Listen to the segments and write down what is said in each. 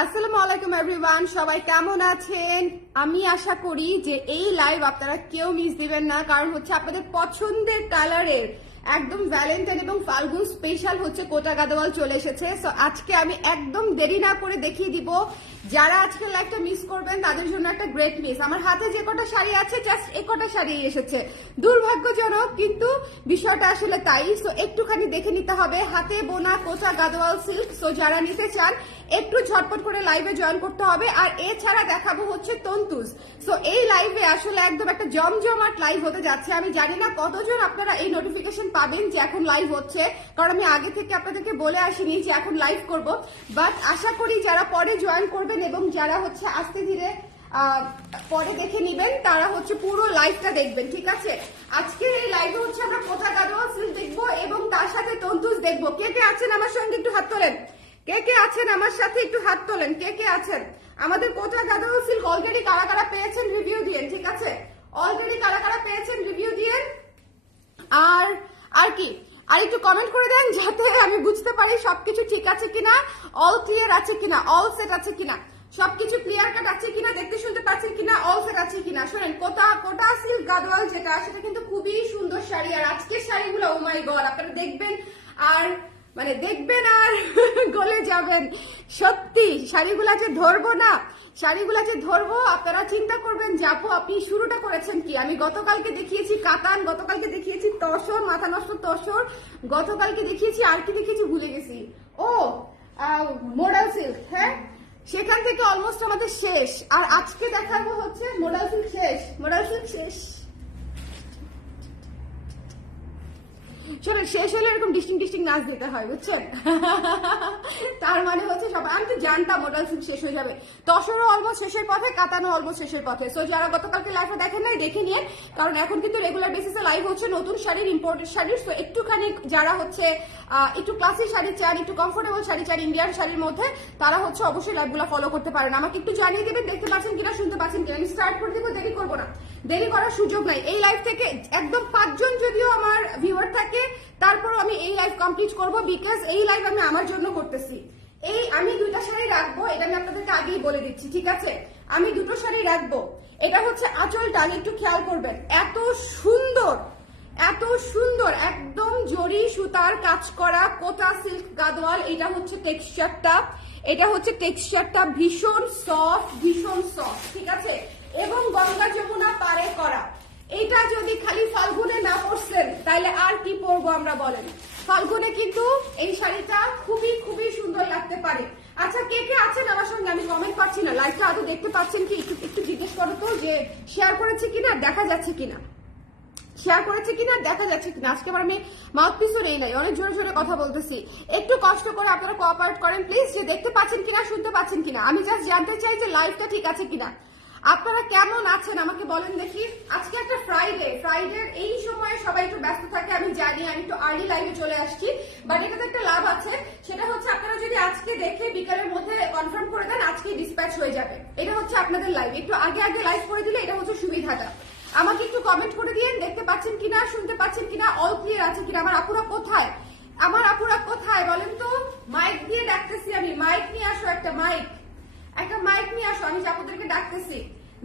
আসসালামু আলাইকুম এভরিওয়ান, সবাই কেমন আছেন? আমি আশা করি যে এই লাইভ আপনারা কেউ মিস দিবেন না, কারণ হচ্ছে আপনাদের পছন্দের কালারের একদম ভ্যালেন্টাইন এবং ফাল্গুন স্পেশাল হচ্ছে কোটা গাদোয়াল চলে এসেছে। সো আজকে আমি একদম দেরি না করে দেখিয়ে দিব, যারা আজকে লাইভটা মিস করবেন তাদের জন্য একটা গ্রেট মিস। আমার হাতে যে কটা শাড়ি আছে জাস্ট এ কটা শাড়ি এসেছে, দুর্ভাগ্যজনক কিন্তু বিষয়টা আসলে তাই। সো একটুখানি দেখে নিতে হবে, হাতে বোনা কোটা গাদোয়াল সিল্ক। সো যারা নিতে চান একটু ঝটপট করে লাইভে জয়েন করতে হবে। আর এছাড়া দেখাবো হচ্ছে তন্তুজ। সো এই লাইভে আসলে একদম একটা জমজমাট লাইভ হতে যাচ্ছে। আমি জানি না কতজন আপনারা এই নোটিফিকেশন পাবেন যে এখন লাইভ হচ্ছে, কারণ আমি আগে থেকে আপনাদেরকে বলে আসিনি যে এখন লাইভ করব। বাট আশা করি যারা পরে জয়েন করবেন এবং যারা হচ্ছে আস্তে ধীরে পরে দেখে নিবেন তারা হচ্ছে পুরো লাইভটা দেখবেন, ঠিক আছে? আজকের এই লাইভে হচ্ছে আমরা কোটা গাদোয়াল সিল্ক দেখবো এবং তার সাথে তন্তুজ দেখবো। কে কে আছেন আমার সঙ্গে একটু হাত তোলেন। কে কে আছেন আমার সাথে একটু হাত তোলেন। কে কে আছেন? আমাদের কোটা গাদোয়াল সিল্ক অলরেডি কারা কারা পেয়েছেন রিভিউ দিয়েন, ঠিক আছে? অলরেডি কারা কারা পেয়েছেন রিভিউ দিয়েন। আর আর কি আর একটু কমেন্ট করে দেন যাতে আমি বুঝতে পারি সবকিছু ঠিক আছে কিনা, অল ক্লিয়ার আছে কিনা, অল সেট আছে কিনা, সবকিছু ক্লিয়ার কাট আছে কিনা, দেখতে শুনতে পাচ্ছেন কিনা, অল সেট আছে কিনা। শোনেন, কোটা সিল্ক গাদোয়াল যেটা সেটা কিন্তু খুবই সুন্দর শাড়ি। আর আজকের শাড়িগুলো ও মাই গড, আপনারা দেখবেন আর দেখবেন আর গলে যাবেন। সত্যি শাড়িগুলা যে ধরবো না, শাড়িগুলা যে ধরবো আপনারা চিন্তা করবেন যে আপু আপনি শুরুটা করেছেন কি। আমি গতকালকে দেখিয়েছি কাতান, গতকালকে দেখিয়েছি তসর, মাথা নষ্ট তসর, গতকালকে দেখিয়েছি আর কি দেখিয়েছি ভুলে গেছি, ও মডাল সিল্ক। হ্যাঁ, সেখান থেকে অলমোস্ট আমাদের শেষ। আর আজকে দেখাবো হচ্ছে মডাল সিল্ক শেষ, মডাল সিল্ক শেষ। শোনেন, শেষ হলে এরকম ডিস্টিং নাচ দিতে হয়, বুঝছেন? তার মানে হচ্ছে সবাই, আমি তো জানতাম মডেল সিল্ক শেষ হয়ে যাবে। তসরও অলমোস্ট শেষের পথে, কাতানো অলমোস্ট শেষের পথে। সো যারা গতকালকে লাইভে দেখেন নাই দেখে নিয়ে, কারণ এখন কিন্তু রেগুলার বেসিসে লাইভ হচ্ছে নতুন শাড়ির, ইম্পোর্টেড শাড়ির। সো একটুখানি যারা হচ্ছে একটু ক্লাসি শাড়ি চান, একটু কমফোর্টেবল শাড়ি চান ইন্ডিয়ান শাড়ির মধ্যে, তারা হচ্ছে অবশ্যই লাইভগুলো ফলো করতে পারেন। আমাকে একটু জানিয়ে দেবেন দেখতে পাচ্ছেন কিনা, শুনতে পাচ্ছেন কিনা। আমি স্টার্ট করে দিব, দেরি করবো না, দেরি করার সুযোগ নাই। এই লাইভ থেকে একদম 5 জন যদিও আমার ভিউয়ার থাকে, তারপরও আমি এই লাইভ কমপ্লিট করব, বিকজ এই লাইভ আমি আমার জন্য করতেছি। আমি 2টা শাড়ি রাখবো, এটা আমি আপনাদেরকে আগেই বলে দিচ্ছি, ঠিক আছে? আমি 2টো শাড়ি রাখবো। এটা হচ্ছে আঁচলটা, একটু খেয়াল করবেন, এত সুন্দর, এত সুন্দর, একদম জরি সুতার কাজ করা কোটা সিল্ক গাদোয়াল। এটা হচ্ছে টেক্সচারটা, এটা হচ্ছে টেক্সচারটা ভীষণ সফট, ভীষণ সফট, ঠিক আছে? এবং গঙ্গা যমুনা পারে করা। এটা যদি খালি ফাল্গুনে না পড়ছেন তাহলে আর কি পরবো আমরা বলেন? ফাল্গুনে কিন্তু এই শাড়িটা খুবই খুবই সুন্দর লাগতে পারে। আচ্ছা, কে কে আছেন আমার সঙ্গে? আমি কমেন্ট পাচ্ছি না, লাইভটা আদৌ দেখতে পাচ্ছেন কি? একটু জিজ্ঞেস করো তো যে শেয়ার করেছে কিনা, দেখা যাচ্ছে কিনা, শেয়ার করেছে কিনা, দেখা যাচ্ছে কিনা। আজকে আবার আমি মাউথপিসও নেই নাই, অনেক জোরে জোরে কথা বলতেছি। একটু কষ্ট করে আপনারা কোঅপারেট করেন প্লিজ, যে দেখতে পাচ্ছেন কিনা, শুনতে পাচ্ছেন কিনা। আমি জাস্ট জানতে চাই যে লাইভটা ঠিক আছে কিনা। আপনারা কেমন আছেন আমাকে বলেন দেখি। আজকে একটা ফ্রাইডে এই সময়ে সবাই একটু ব্যস্ত থাকে, আমি জানি। আমি একটু আর্লি লাইভে চলে আসছি, বাট এটাতে একটা লাভ আছে, সেটা হচ্ছে আপনারা যদি আজকে দেখে বিকালের মধ্যে কনফার্ম করে দেন, আজকে ডিসপ্যাচ হয়ে যাবে। এটা হচ্ছে আপনাদের লাইভ, একটু আগে আগে লাইভ করে দিলে এটা হচ্ছে সুবিধাটা। আমাকে একটু কমেন্ট করে দিয়েন দেখতে পাচ্ছেন কিনা, শুনতে পাচ্ছেন কিনা, অল ক্লিয়ার আছে কিনা। আমার আপুরা কোথায়, আমার আপুরা কোথায় বলেন তো? মাইক দিয়ে ডাকতেছি আমি, মাইক নিয়ে আসো, একটা মাইক নিয়ে আসো, আমি আপুদেরকে ডাকতেছি।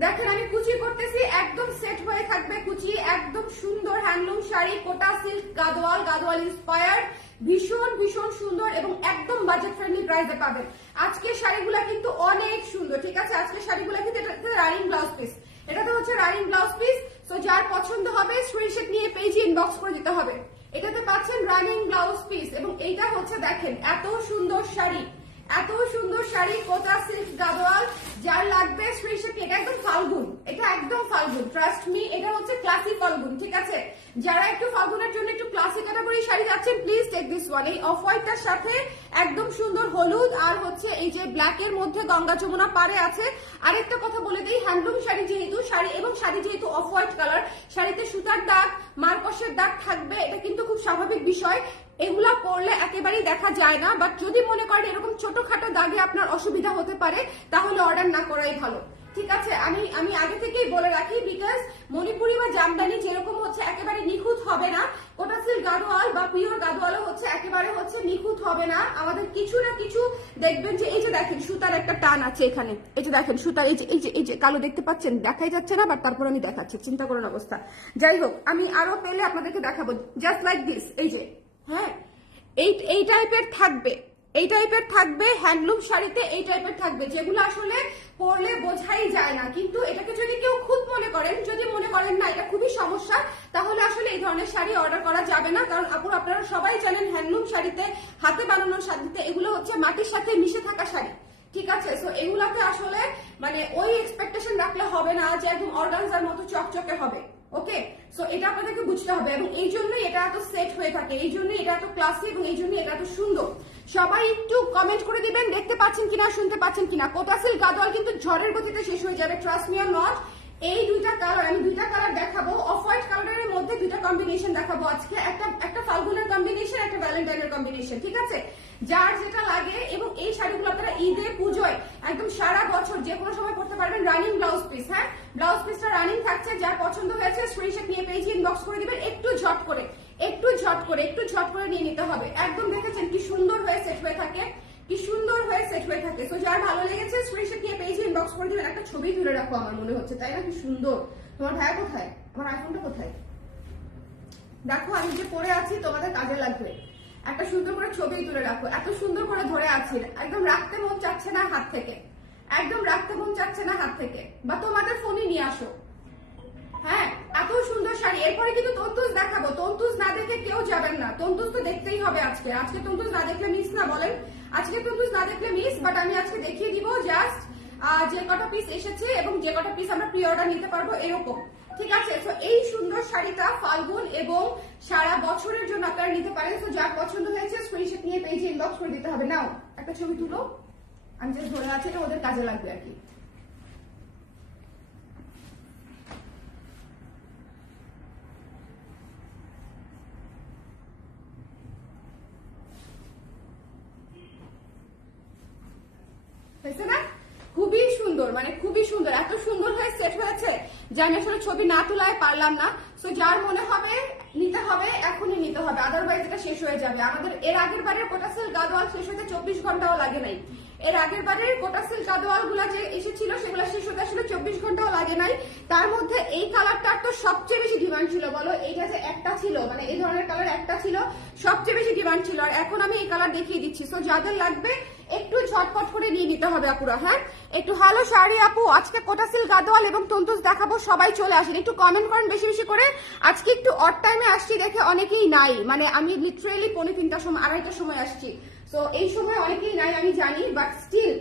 দেখেন আমি কুচি করতেছি, একদম সেট হয়ে থাকবে কুচি, একদম সুন্দর হ্যান্ডলুম শাড়ি, কোটা সিল্ক গাদোয়াল ইন্সপায়ার্ড, ভীষণ ভীষণ সুন্দর এবং একদম বাজেট ফ্রেন্ডলি প্রাইসে পাবেন। আজকের শাড়িগুলা কিন্তু অনেক সুন্দর, ঠিক আছে? আজকের শাড়িগুলা কিন্তু রানিং ব্লাউজ পিস, এটা তো হচ্ছে রানিং ব্লাউজ পিস। তো যার পছন্দ হবে স্ক্রিনশট নিয়ে পেজে ইনবক্স করে দিতে হবে। এটাতে পাচ্ছেন রানিং ব্লাউজ পিস এবং এইটা হচ্ছে দেখেন এত সুন্দর শাড়ি, এত সুন্দর শাড়ি কোটা সিল্ক গাদোয়াল। যার লাগবে স্ক্রিনশট নিয়ে, এটা একদম ফাল্গুন, এটা একদম ফাল্গুন, ট্রাস্ট মি, এটা হচ্ছে ক্লাসি ফাল্গুন, ঠিক আছে? যারা একটু ফাল্গুনের জন্য একটু ক্লাসি ক্যাটাগরি শাড়ি যাচ্ছেন প্লিজ টেক দিস ওয়ান। এই অফ হোয়াইটটার সাথে একদম সুন্দর হলুদ আর হচ্ছে এই যে ব্ল্যাক এর মধ্যে গঙ্গা যমুনা পারে আছে। আরেকটা কথা বলে দিই, হ্যান্ডলুম শাড়ি যেহেতু, শাড়ি যেহেতু অফ হোয়াইট কালার, শাড়িতে সুতার দাগ, মারকসের দাগ থাকবে, এটা কিন্তু খুব স্বাভাবিক বিষয়। এগুলা পরলে একেবারেই দেখা যায় না, বাট যদি মনে করেন এরকম ছোটখাটো দাগে আপনার অসুবিধা হতে পারে তাহলে অর্ডার না করাই ভালো। ঠিক আছে, আমি আগে থেকেই বলে রাখি, বিকজ মণিপুরি বা জামদানি যেরকম হচ্ছে একেবারে নিখুঁত হবে না, কোটা সিল্ক গাদোয়াল বা পিওর গাদোয়ালও হচ্ছে একেবারে হচ্ছে নিখুঁত হবে না। আমাদের কিছু না কিছু দেখবেন যে এই যে দেখেন সুতার একটা টান আছে এখানে, এই যে দেখেন সুতার এই যে কালো দেখতে পাচ্ছেন, দেখাই যাচ্ছে না, বাট তারপর আমি দেখাচ্ছি, চিন্তা করেন অবস্থা। যাই হোক, আমি আরো পেলে আপনাদেরকে দেখাবো, জাস্ট লাইক দিস, এই যে হ্যাঁ এই টাইপের থাকবে, এই টাইপের থাকবে হ্যান্ডলুম শাড়িতে, এই টাইপের থাকবে যেগুলো আসলে পরলে বোঝাই যায় না। কিন্তু এটাকে যদি কেউ খুব মনে করেন, যদি মনে করেন না এটা খুবই সমস্যা, তাহলে আসলে এই ধরনের শাড়ি অর্ডার করা যাবে না। কারণ আপুর আপনারা সবাই জানেন হ্যান্ডলুম শাড়িতে, হাতে বানানোর শাড়িতে এগুলো হচ্ছে মাটির সাথে মিশে থাকা শাড়ি, ঠিক আছে। সো এগুলাতে আসলে মানে ওই এক্সপেকটেশন রাখলে হবে না যে একদম অর্গানজার মতো চকচকে হবে, ওকে। সো এটা আপনাদেরকে বুঝতে হবে, এবং এই জন্যই এটা এত সেট হয়ে থাকে, এই জন্যই এটা এত ক্লাসি, এবং এই জন্যই এটা এত সুন্দর। সবাই একটু কমেন্ট করে দিবেন দেখতে পাচ্ছেন কিনা, শুনতে পাচ্ছেন কিনা। কোটা সিল্ক গাদোয়াল কিন্তু ঝড়ের গতিতে শেষ হয়ে যাবে, ট্রাস্ট মি অর নট। এই দুইটা কালার, আমি দুইটা কালার দেখাবো, অফ হোয়াইট কালারের মধ্যে দুইটা কম্বিনেশন দেখাবো আজকে, একটা ফাল্গুনের কম্বিনেশন, একটা ভ্যালেন্টাইনের কম্বিনেশন, ঠিক আছে। যার যেটা লাগে, এবং এই শাড়িগুলো আপনারা ঈদে, পুজোয়, একদম সারা বছর যে কোনো সময় পড়তে পারবেন। রানিং ব্লাউজ পিস, হ্যাঁ ব্লাউজ পিসটা রানিং থাকছে। যার পছন্দ হয়েছে স্ক্রিনশট নিয়ে পেজে ইনবক্স করে দিবেন, একটু ঝট করে নিয়ে নিতে হবে। একদম দেখেছেন কি সুন্দর হয়ে সেট হয়ে থাকে, কি সুন্দর হয়ে সেট হয়ে থাকে। তো যার ভালো লেগেছে স্ক্রিনশট নিয়ে পেজে ইনবক্স করে দিবেন। একটা ছবি তুলে রাখো, আমার মনে হচ্ছে, তাই না? কি সুন্দর। তোমার ভাইয়া কোথায়? আমার আইফোনটা কোথায়? দেখো আমি যে পরে আছি, তোমাদের কাজে লাগবে। একটা সুন্দর করে ছবি তুলে রাখো। এত সুন্দর করে ধরে আছি, একদম রাখতে মন চাচ্ছে না হাত থেকে, একদম রাখতে মন চাচ্ছে না হাত থেকে, বা তোমাদের ফোনে নিয়ে আসো। হ্যাঁ, এত সুন্দর শাড়ি। এরপরে কিন্তু তন্তুজ দেখাবো, তন্তুজ না দেখে কেউ যাবেন না, তন্তুজ তো দেখতেই হবে আজকে। আজকে তন্তুজ না দেখলে মিস না, বলেন? আজকে তন্তুজ না দেখলে মিস, বাট আমি আজকে দেখিয়ে দিব জাস্ট যে কটা পিস এসেছে এবং যে কটা পিস আমরা প্রি অর্ডার নিতে পারবো, এরকম, ঠিক আছে। তো এই সুন্দর শাড়িটা ফাল্গুন এবং সারা বছরের জন্য আপনারা নিতে পারেন। তো যার পছন্দ হয়েছে স্ক্রিনশট নিয়ে পেজে ইনবক্স করে দিতে হবে। নাও একটা ছবি তুলো, আমি জাস্ট ধরে আছি, এটা ওদের কাজে লাগবে আর কি। হয়েছে না? খুবই সুন্দর, মানে খুবই সুন্দর, এত সুন্দর হয়ে সেট হয়েছে যে আমি আসলে ছবি না তোলায় পারলাম না। সো যার মনে হবে নিতে হবে, এখনই নিতে হবে, আদারওয়াইজ এটা শেষ হয়ে যাবে। আমাদের এর আগের বারের কোটা সিল্ক গাদোয়াল শেষ হতে 24 ঘন্টাও লাগে নাই। এর আগের বারের কোটা সিল্ক গাদোয়াল গুলা যে এসেছিল সেগুলো শেষ হতে আসলে 24 ঘন্টাও লাগে নাই। তার মধ্যে এই কালারটার তো সবচেয়ে বেশি ডিমান্ড ছিল, বলো? এইটা যে একটা ছিল, মানে এই ধরনের কালার একটা ছিল, সবচেয়ে বেশি ডিমান্ড ছিল। আর এখন আমি এই কালার দেখিয়ে দিচ্ছি। সো যাদের লাগবে একটু ঝটপট করে নিয়ে নিতে হবে আপুরা। হ্যাঁ, একটু হ্যালো শাড়ি আপু, আজকে কোটা সিল্ক গাদোয়াল এবং তন্তুজ দেখাবো, সবাই চলে আসেন, একটু কমেন্ট করেন বেশি বেশি করে। আজকে একটু অড টাইমে আসছি দেখে অনেকেই নাই, মানে আমি লিটারেলি 2:30টার সময়, 2:30টার সময় আসছি। সো এই সময় অনেকেই নাই আমি জানি, বাট স্টিল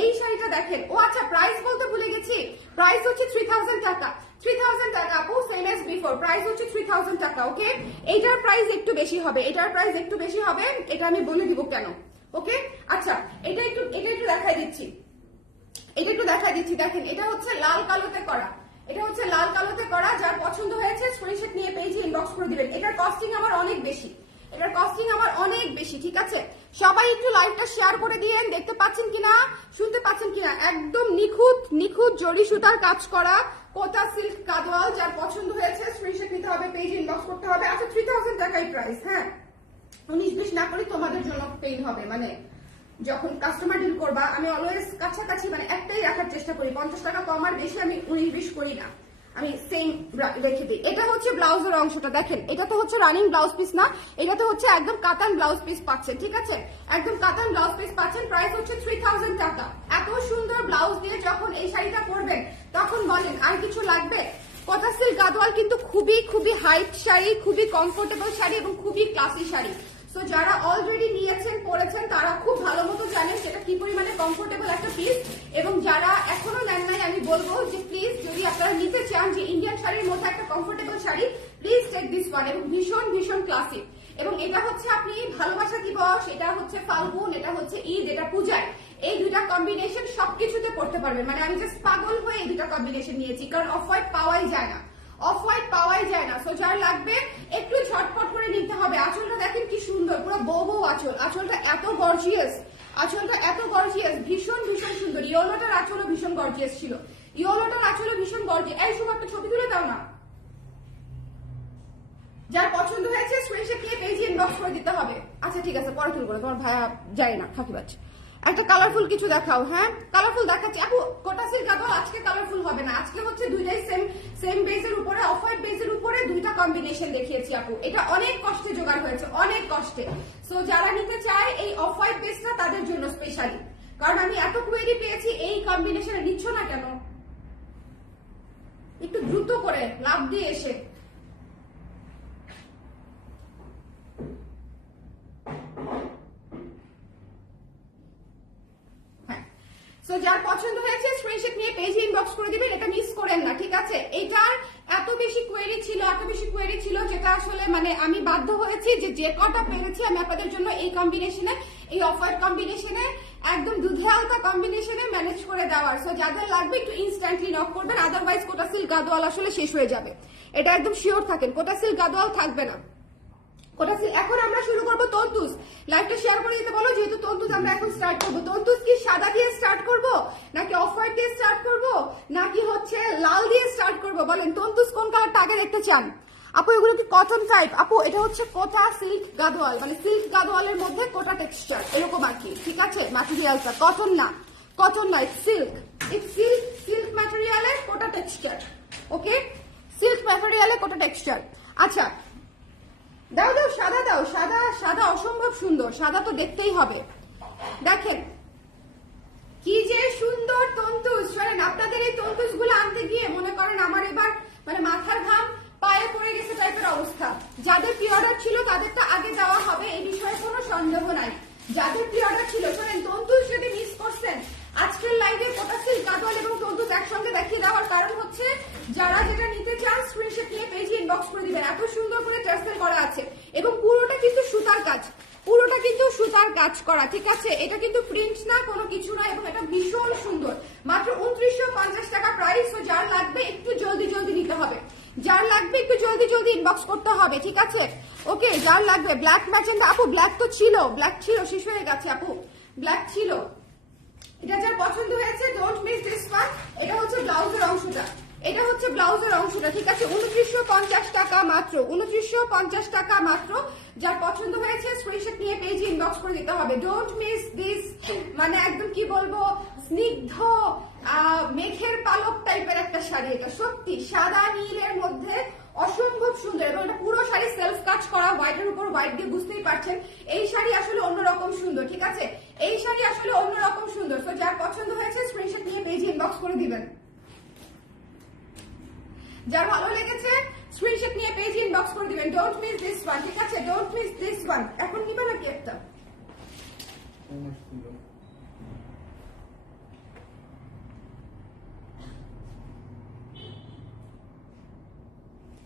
এই শাড়িটা দেখেন। ও আচ্ছা, প্রাইস বলতে ভুলে গেছি, প্রাইস হচ্ছে 3000 টাকা। 3000 টাকা আপু, সেম এজ বিফোর, প্রাইস হচ্ছে 3000 টাকা, ওকে। এইটার প্রাইস একটু বেশি হবে, এটার প্রাইস একটু বেশি হবে, এটা আমি বলে দিব কেন, ওকে। আচ্ছা, এটা একটু দেখাই দিচ্ছি, দেখেন, এটা হচ্ছে লাল কালোতে করা, এটা হচ্ছে লাল কালোতে করা। যার পছন্দ হয়েছে স্ক্রিনশট নিয়ে পেজে ইনবক্স করে দিবেন। এটার কস্টিং আমার অনেক বেশি, ঠিক আছে। সবাই একটু লাইভটা শেয়ার করে দিয়েন, দেখতে পাচ্ছেন কিনা, শুনতে পাচ্ছেন কিনা। একদম নিখুঁত জরি সুতার কাজ করা কোটা সিল্ক গাদোয়াল। যার পছন্দ হয়েছে স্ক্রিনশট নিতে হবে, পেজে ইনবক্স করতে হবে। আচ্ছা, 3000 টাকাই প্রাইস, হ্যাঁ। 19-20 না করি তোমাদের জন্য পেইন হবে, মানে যখন কাস্টমার ডিল করবা আমি অলওয়েজ কাছাকাছি, মানে একটাই রাখার চেষ্টা করি, 50 টাকা কম আর বেশি আমি 19-20 করি না, আমি সেম রেখে দিই। এটা হচ্ছে ব্লাউজের অংশটা, দেখেন, এটা তো হচ্ছে রানিং ব্লাউজ পিস না, এটা তো হচ্ছে একদম কাতান ব্লাউজ পিস পাচ্ছেন, ঠিক আছে, একদম কাতান ব্লাউজ পিস পাচ্ছেন। প্রাইস হচ্ছে 3000 টাকা। এত সুন্দর ব্লাউজ দিয়ে যখন এই শাড়িটা পরবেন তখন বলেন আর কিছু লাগবে? কোটা সিল্ক গাদোয়াল কিন্তু খুবই হাইট শাড়ি, খুবই কমফোর্টেবল শাড়ি এবং খুবই ক্লাসি শাড়ি। তো যারা অলরেডি নিয়েছেন, পরেছেন, তারা খুব ভালো মতো জানেন সেটা কি পরিমাণে কমফোর্টেবল একটা পিস। এবং যারা এখনো নেন নাই, আমি বলবো যে প্লিজ, যদি আপনারা নিতে চান যে ইন্ডিয়ান শাড়ির মধ্যে একটা comfortable sari, please take this one. এবং ভীষণ ক্লাসিক। এবং এটা হচ্ছে আপনি ভালোবাসা দিবস, এটা হচ্ছে ফাল্গুন, এটা হচ্ছে ঈদ, এটা পূজায়, এই দুইটা কম্বিনেশন সবকিছুতে পড়তে পারবেন। মানে আমি জাস্ট পাগল হয়ে এই দুটা কম্বিনেশন নিয়েছি, কারণ অফ হোয়াইট পাওয়াই যায় না, সো যার লাগবে একটু ঝটপট করে নিতে হবে। আঁচলটা দেখেন কি সুন্দর, পুরো বউ আঁচল, আঁচলটা এত গর্জিয়াস, আঁচলটা এত গর্জিয়াস, ভীষণ ভীষণ সুন্দর। ইয়েলোটার আঁচলও ভীষণ গর্জিয়াস ছিল, ইয়েলোটার আঁচলও ভীষণ গর্জিয়াস। এই শুভ একটা ছবি তুলে দাও না। যার পছন্দ হয়েছে স্ক্রিনশট নিয়ে পেজে ইনবক্স করে দিতে হবে। আচ্ছা ঠিক আছে, পরে তুলবো, তোমার ভাইয়া যায় না ফাঁকি বাজ। একটা কালারফুল কিছু দেখাও। হ্যাঁ কালারফুল দেখাচ্ছি আপু। কোটা সিল্ক গাদোয়াল আজকে কালারফুল হবে না, আজকে হচ্ছে দুইটাই সেম বেজের উপরে, অফ হোয়াইট বেজের উপরে দুইটা কম্বিনেশন দেখিয়েছি আপু। এটা অনেক কষ্টে জোগাড় হয়েছে, অনেক কষ্টে। সো যারা নিতে চায় এই অফ হোয়াইট বেজটা তাদের জন্য স্পেশালি, কারণ আমি এত কোয়েরি পেয়েছি এই কম্বিনেশনে। নিচ্ছ না কেন? একটু দ্রুত করে লাভ দিয়ে এসে। সো যার পছন্দ হয়েছে স্ক্রিনশট নিয়ে পেজে ইনবক্স করে দিবেন, এটা মিস করেন না, ঠিক আছে? এটার এত বেশি কোয়েরি ছিল যেটা আসলে মানে আমি বাধ্য হয়েছি যে কটা পেরেছি আমি আপনাদের জন্য এই কম্বিনেশনে, এই অফ হোয়াইট কম্বিনেশনে, একদম দুধে আলতা কম্বিনেশনে ম্যানেজ করে দেওয়ার। সো যাদের লাগবে একটু ইনস্ট্যান্টলি নক করবেন, আদারওয়াইজ কোটা সিল্ক গাদোয়াল আসলে শেষ হয়ে যাবে, এটা একদম শিওর থাকেন। কোটা সিল্ক গাদোয়াল থাকবে না। এখন আমরা শুরু করবো তন্তুজ। লাইভটা শেয়ার করে দিতে বলো, যেহেতু তন্তুজ আমরা এখন স্টার্ট করবো। তন্তুজ কি সাদা দিয়ে স্টার্ট করব, নাকি অফ হোয়াইট দিয়ে স্টার্ট করব, নাকি হচ্ছে লাল দিয়ে স্টার্ট করব? বলেন তন্তুজ কোন কালারটা আগে দেখতে চান? আপু এগুলো কি কটন টাইপ? আপু এটা হচ্ছে কোটা সিল্ক গাদোয়াল, মানে সিল্ক গাদোয়ালের মধ্যে কোটা টেক্সচার এরকম আর কি, ঠিক আছে? ম্যাটেরিয়ালটা কটন না, সিল্ক। সিল্ক ম্যাটেরিয়ালের কোটা টেক্সচার, ওকে? সিল্ক ম্যাটেরিয়ালের কোটা টেক্সচার। আচ্ছা দাও সাদা দাও, সাদা অসম্ভব সুন্দর, সাদা তো দেখতেই হবে। দেখেন কি যে সুন্দর তন্তুজ। শোনেন, আপনাদের এই তন্তুজ গুলো আনতে গিয়ে মনে করেন আমার এবার মানে মাথার ঘাম পায়ে পড়ে গেছে টাইপের অবস্থা। যাদের প্রি অর্ডার ছিল তাদেরটা আগে দেওয়া হবে, এই বিষয়ে কোনো সন্দেহ নাই। যাদের প্রি অর্ডার ছিল, শোনেন তন্তুজ যদি মিস করছেন, আজকের লাইভে কোটা সিল্ক গাদোয়াল এবং তন্তুজ একসঙ্গে দেখিয়ে দেওয়ার কারণ হচ্ছে যারা যেটা নিতে চান স্ক্রিনশট নিয়ে পেজে ইনবক্স করে দিবেন। এত সুন্দর করে টার্সেল করা আছে এবং পুরোটা কিন্তু সুতার কাজ, পুরোটা কিন্তু সুতার কাজ করা, ঠিক আছে? এটা কিন্তু প্রিন্ট না, কোনো কিছু না, এবং এটা ভীষণ সুন্দর। মাত্র 2950 টাকা প্রাইস। তো যার লাগবে একটু জলদি নিতে হবে, যার লাগবে একটু জলদি ইনবক্স করতে হবে, ঠিক আছে? ওকে, যার লাগবে ব্ল্যাক ম্যাজেন্ডা। আপু ব্ল্যাক তো ছিল, ব্ল্যাক ছিল, শেষ হয়ে গেছে আপু, ব্ল্যাক ছিল। এটা যার পছন্দ হয়েছে ডোন্ট মিস দিস ওয়ান। এটা হচ্ছে ব্লাউজের অংশটা, এটা হচ্ছে ব্লাউজের অংশটা, ঠিক আছে? 2950 টাকা মাত্র, 2950 টাকা মাত্র। যার পছন্দ হয়েছে স্ক্রিনশট নিয়ে পেজে ইনবক্স করে দিতে হবে। ডোন্ট মিস দিস, মানে একদম কি বলবো, স্নিগ্ধ মেঘের পালক টাইপের একটা শাড়ি। এটা সত্যি সাদা নীলের মধ্যে অসম্ভব সুন্দর, এবং এটা পুরো শাড়ি সেলফ কাজ করা, হোয়াইটের উপর হোয়াইট দিয়ে, বুঝতেই পারছেন এই শাড়ি আসলে অন্যরকম সুন্দর, ঠিক আছে? এই শাড়ি আসলে অন্যরকম সুন্দর। তো যার পছন্দ হয়েছে স্ক্রিনশট নিয়ে পেজে ইনবক্স করে দিবেন। যার ভালো লেগেছে স্ক্রিনশট নিয়ে পেজে ইনবক্স করে দিবেন। ডোন্ট মিস দিস ওয়ান, ঠিক আছে? Don't miss this one. এখন নিবে নাকি একটা?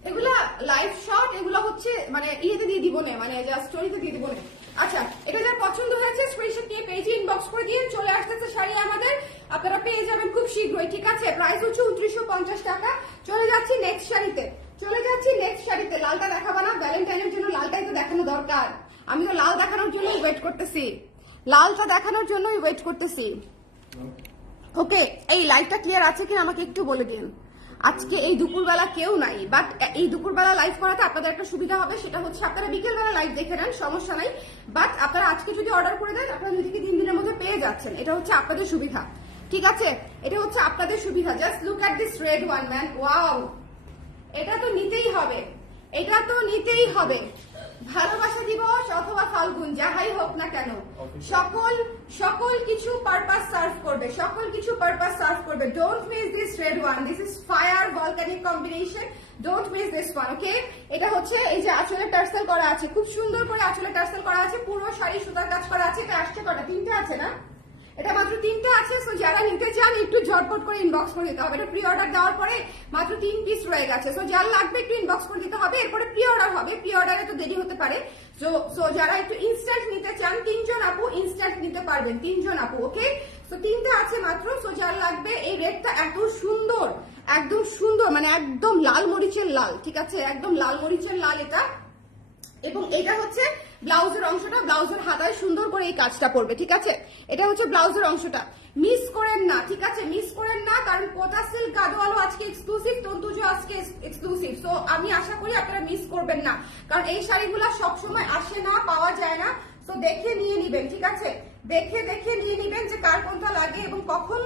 এগুলা লাইভ শট, এগুলো হচ্ছে মানে ইয়েতে দিয়ে দিব না, মানে জাস্ট স্টোরিতে দিয়ে দিব না। আচ্ছা, এটা যার পছন্দ হয়েছে স্ক্রিনশট নিয়ে পেজে ইনবক্স করে দিয়ে চলে আসতেছে শাড়ি আমাদের, আপনারা পেয়ে যাবেন খুব শীঘ্রই, ঠিক আছে? প্রাইস হচ্ছে 2950 টাকা। চলে যাচ্ছি নেক্সট শাড়িতে। লালটা দেখাবো না, ভ্যালেন্টাইনের জন্য লালটাই তো দেখানো দরকার। আমি তো লাল দেখানোর জন্যই ওয়েট করতেছি, লালটা দেখানোর জন্যই ওয়েট করতেছি। ওকে, এই লাইভটা ক্লিয়ার আছে কিনা আমাকে একটু বলে দিন। আজকে এই দুপুরবেলা কেউ নাই, বাট এই দুপুরবেলা লাইভ করাতে আপনাদের একটা সুবিধা হবে, সেটা হচ্ছে আপনারা বিকেলবেলা লাইভ দেখে নেন, সমস্যা নাই। বাট আপনারা আজকে যদি অর্ডার করে দেন, আপনারা 2 থেকে 3 দিনের মধ্যে পেয়ে যাচ্ছেন। এটা হচ্ছে আপনাদের সুবিধা, ঠিক আছে? এটা হচ্ছে আপনাদের সুবিধা। Just look at this red one man, wow! এটা তো নিতেই হবে, এটা তো নিতেই হবে। ভালোবাসা দিবস অথবা ফাল্গুন, যাহাই হোক না কেন, সকল কিছু পারপাস সার্ভ করবে, don't miss this red one. This is fire volcanic combination, don't miss this one, okay? এটা হচ্ছে এই যে আঁচলে টার্সেল করা আছে, খুব সুন্দর করে আঁচলে টার্সেল করা আছে, পুরো শাড়ি সুতার কাজ করা আছে। এটা আসছে কটা? 3টে আছে না? এটা মাত্র 3টে আছে। সো যারা নিতে চান একটু ঝটপট করে ইনবক্স করে দিতে হবে। এটা প্রি অর্ডার দেওয়ার পরে মাত্র 3 পিস রয়ে গেছে। সো যার লাগবে একটু ইনবক্স করে দিতে হবে, এরপরে প্রি অর্ডার হবে। প্রি অর্ডারে তো দেরি হতে পারে। সো যারা একটু ইনস্ট্যান্ট নিতে চান, 3 জন আপু ইনস্ট্যান্ট নিতে পারবেন, 3 জন আপু, ওকে? সো 3টে আছে মাত্র। সো যার লাগবে, এই রেডটা এত সুন্দর, একদম সুন্দর, মানে একদম লাল মরিচের লাল, ঠিক আছে? একদম লাল মরিচের লাল এটা। এবং এটা হচ্ছে ব্লাউজের অংশটা, ব্লাউজের হাতায় সুন্দর করে এই কাজটা পড়বে, ঠিক আছে? এটা হচ্ছে ব্লাউজের অংশটা। মিস করেন না, ঠিক আছে? মিস করেন না, কারণ কোটা সিল্ক গাদোয়ালও আজকে এক্সক্লুসিভ, তন্তুজও আজকে এক্সক্লুসিভ। সো আমি আশা করি আপনারা মিস করবেন না, কারণ এই শাড়িগুলো সবসময় আসে না, পাওয়া যায় না। তো দেখে নিয়ে নিবেন, ঠিক আছে? দেখে দেখে নিয়ে নিবেন যে কার কোনটা লাগে এবং কখন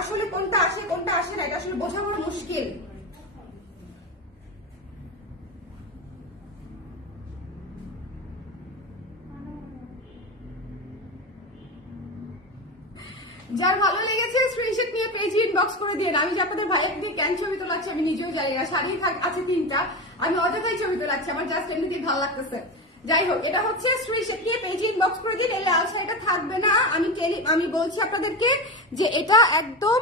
আসলে কোনটা আসে কোনটা আসে না, এটা আসলে বোঝা বড় মুশকিল। যার ভালো লেগেছে স্ক্রিনশট নিয়ে পেজ ইনবক্স করে দিয়ে। আমি যে আপনাদের ভাইয়ের দিয়ে কেন ছবি তোলাচ্ছি আমি নিজেও জানি না, শাড়ি আছে 3টা, আমি অযথাই ছবি তোলাচ্ছি, আমার জাস্ট এমনিতেই ভালো লাগতেছে। যাই হোক, এটা হচ্ছে স্ক্রিনশট নিয়ে পেজ ইনবক্স করে দিন। এই লাল শাড়িটা থাকবে না, আমি বলছি আপনাদেরকে যে এটা একদম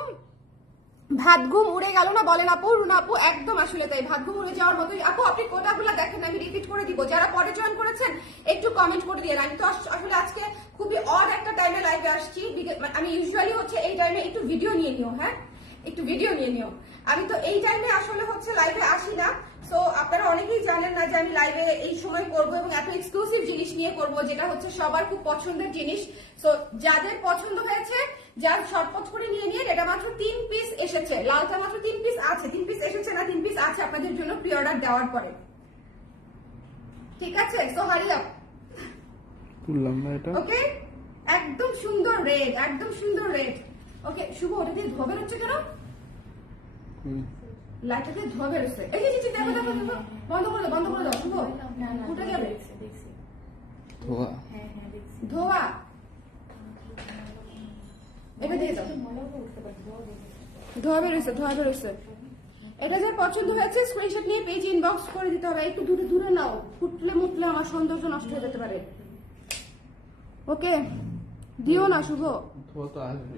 ভাত ঘুম উড়ে গেল না বলেন আপু, রুনা আপু, একদম আসলে তাই, ভাত ঘুম উড়ে যাওয়ার মতোই। আপু আপনি কোটাগুলো দেখেন, আমি রিপিট করে দিব, যারা পরে জয়েন করেছেন একটু কমেন্ট করে দিয়ে। আমি তো আসলে আজকে খুবই অড একটা টাইমে লাইভে আসছি, আমি ইউজুয়ালি হচ্ছে এই টাইমে একটু ভিডিও নিয়ে নিও, হ্যাঁ একটু ভিডিও নিয়ে নিও। আমি তো এই টাইমে আসলে হচ্ছে লাইভে আসি না। সো আপনারা অনেকেই জানেন না যে আমি লাইভে এই সময় করব এবং এত এক্সক্লুসিভ জিনিস নিয়ে করব, যেটা হচ্ছে সবার খুব পছন্দের জিনিস। সো যাদের পছন্দ হয়েছে, যার শর্টপট করে নিয়ে নিয়ে, এটা মাত্র 3 পিস এসেছে, লালটা মাত্র 3 পিস আছে, 3 পিস এসেছে না 3 পিস আছে আপনাদের জন্য প্রি অর্ডার দেওয়ার পরে, ঠিক আছে? সো হারি আপ, তুললাম না এটা। ওকে, একদম সুন্দর রেড, একদম সুন্দর রেড। ওকে শুভ, ওটা দিয়ে ধোয়া বেরোচ্ছে কেন? লাইটটা দিয়ে ধোয়া বেরোচ্ছে। এই যে দেখো দেখো দেখো, বন্ধ করে দাও, বন্ধ করে দাও শুভ, উঠে যাবে। ধোয়া, ধোয়া, এটা দিয়ে দাও, ধোয়া বেরোচ্ছে, ধোয়া বেরোচ্ছে। এটা যার পছন্দ হয়েছে স্ক্রিনশট নিয়ে পেজ ইনবক্স করে দিতে হবে। একটু দূরে দূরে নাও, ফুটলে মুটলে আমার সৌন্দর্য নষ্ট হয়ে যেতে পারে। ওকে, দিও না শুভ, ধোয়া তো আসবে,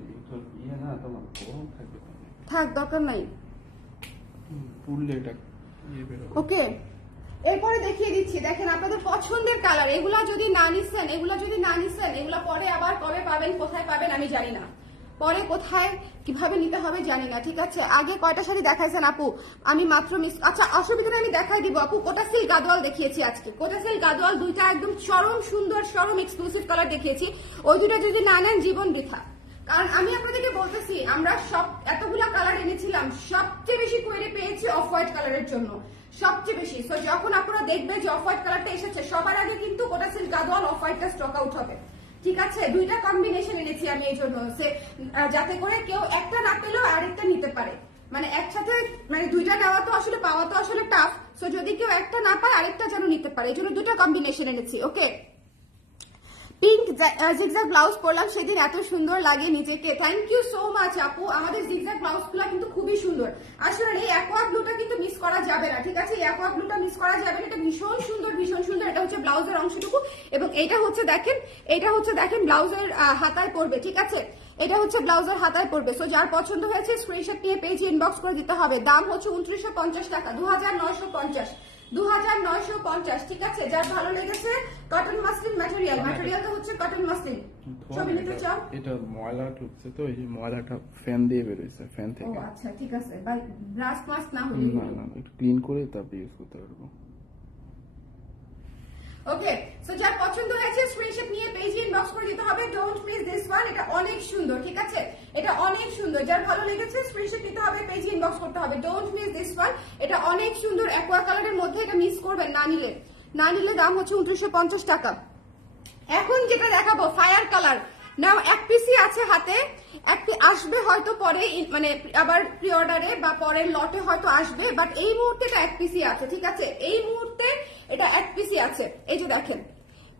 ইয়ে না তোমার গরম থাকবে, থাক দরকার নাই, পুড়লে এটা ইয়ে বেরোবে। ওকে। এরপরে দেখিয়ে দিচ্ছি, দেখেন আপনাদের পছন্দের কালার। এগুলা যদি না নিচ্ছেন, এগুলা পরে আবার কবে পাবেন, কোথায় পাবেন আমি জানি না, পরে কোথায় কিভাবে নিতে হবে জানি না, ঠিক আছে? আগে কয়টা শাড়ি দেখাইছেন আপু? আমি মাত্র আচ্ছা অসুবিধা নেই, আমি দেখাই দিব আপু। কোটা সিল্ক গাদোয়াল দেখিয়েছি আজকে, কোটা সিল্ক গাদোয়াল দুইটা একদম চরম সুন্দর, চরম এক্সক্লুসিভ কালার দেখিয়েছি। ওই দুইটা যদি না নেন জীবন বৃথা। কারণ আমি আপনাদেরকে বলতেছি, আমরা সব এতগুলা কালার এনেছিলাম, সবচেয়ে বেশি কোয়েরি পেয়েছি অফ হোয়াইট কালারের জন্য, সবচেয়ে বেশি। সো যখন আপনারা দেখবে যে অফ হোয়াইট কালারটা এসেছে, সবার আগে কিন্তু কোটা সিল্ক গাদোয়াল অফ হোয়াইটটা স্টক আউট হবে, ঠিক আছে? দুইটা কম্বিনেশন এনেছি আমি এই জন্য, যাতে করে কেউ একটা না পেলেও আরেকটা নিতে পারে। মানে একসাথে মানে দুইটা নেওয়া তো আসলে, পাওয়া তো আসলে টাফ। সো যদি কেউ একটা না পায় আরেকটা যেন নিতে পারে, এই জন্য দুইটা কম্বিনেশন এনেছি। ওকে, পিঙ্ক জিগজ্যাগ ব্লাউজ পরলাম সেদিন, এত সুন্দর লাগে নিজেকে। থ্যাংক ইউ সো মাচ আপু, আমাদের জিগজ্যাগ ব্লাউজ গুলো কিন্তু খুবই সুন্দর। আসলে এই অ্যাকোয়া ব্লুটা কিন্তু মিস করা যাবে না, ঠিক আছে? এই অ্যাকোয়া ব্লুটা মিস করা যাবে না, এটা ভীষণ সুন্দর, ভীষণ সুন্দর। এটা হচ্ছে ব্লাউজের অংশটুকু এবং এটা হচ্ছে দেখেন ব্লাউজের হাতায় পড়বে, ঠিক আছে? এটা হচ্ছে ব্লাউজের হাতায় পড়বে। সো যার পছন্দ হয়েছে স্ক্রিনশট নিয়ে পেজে ইনবক্স করে দিতে হবে। দাম হচ্ছে 2950 টাকা, 2950, 2950, ঠিক আছে? যার ভালো লেগেছে, কটন মাসলিন ম্যাটেরিয়ালটা হচ্ছে কটন মাসলিন। ছবি নিতে চাও? এটা ময়লা ঢুকছে তো, এই যে ময়লাটা ফ্যান দিয়ে বেরোইছে, ফ্যান ও থেকে। আচ্ছা ঠিক আছে, ব্রাশ মাস্ক না হলে না একটু ক্লিন করে তারপর ইউজ করতে পারবো। ওকে। সো যার পছন্দ হয়েছে স্ক্রিনশট নিয়ে পেজে ইনবক্স করে দিতে হবে। ডোন্ট মিস দিস ওয়ান, এটা অনেক সুন্দর, ঠিক আছে? এটা অনেক সুন্দর, যার ভালো লেগেছে স্ক্রিনশট নিতে হবে, পেজে ইনবক্স করতে হবে। ডোন্ট মিস দিস ওয়ান, এটা অনেক সুন্দর অ্যাকোয়া কালারের মধ্যে, এটা মিস করবেন না নিলে দাম হচ্ছে 2950 টাকা। এখন যেটা দেখাবো ফায়ার কালার, নাও এক পিসি আছে হাতে, একটি আসবে হয়তো পরে, মানে আবার প্রি অর্ডারে বা পরের লটে হয়তো আসবে, বাট এই মুহূর্তে এটা এক পিসি আছে, ঠিক আছে? এই মুহূর্তে এটা এক পিসি আছে। এই যে দেখেন,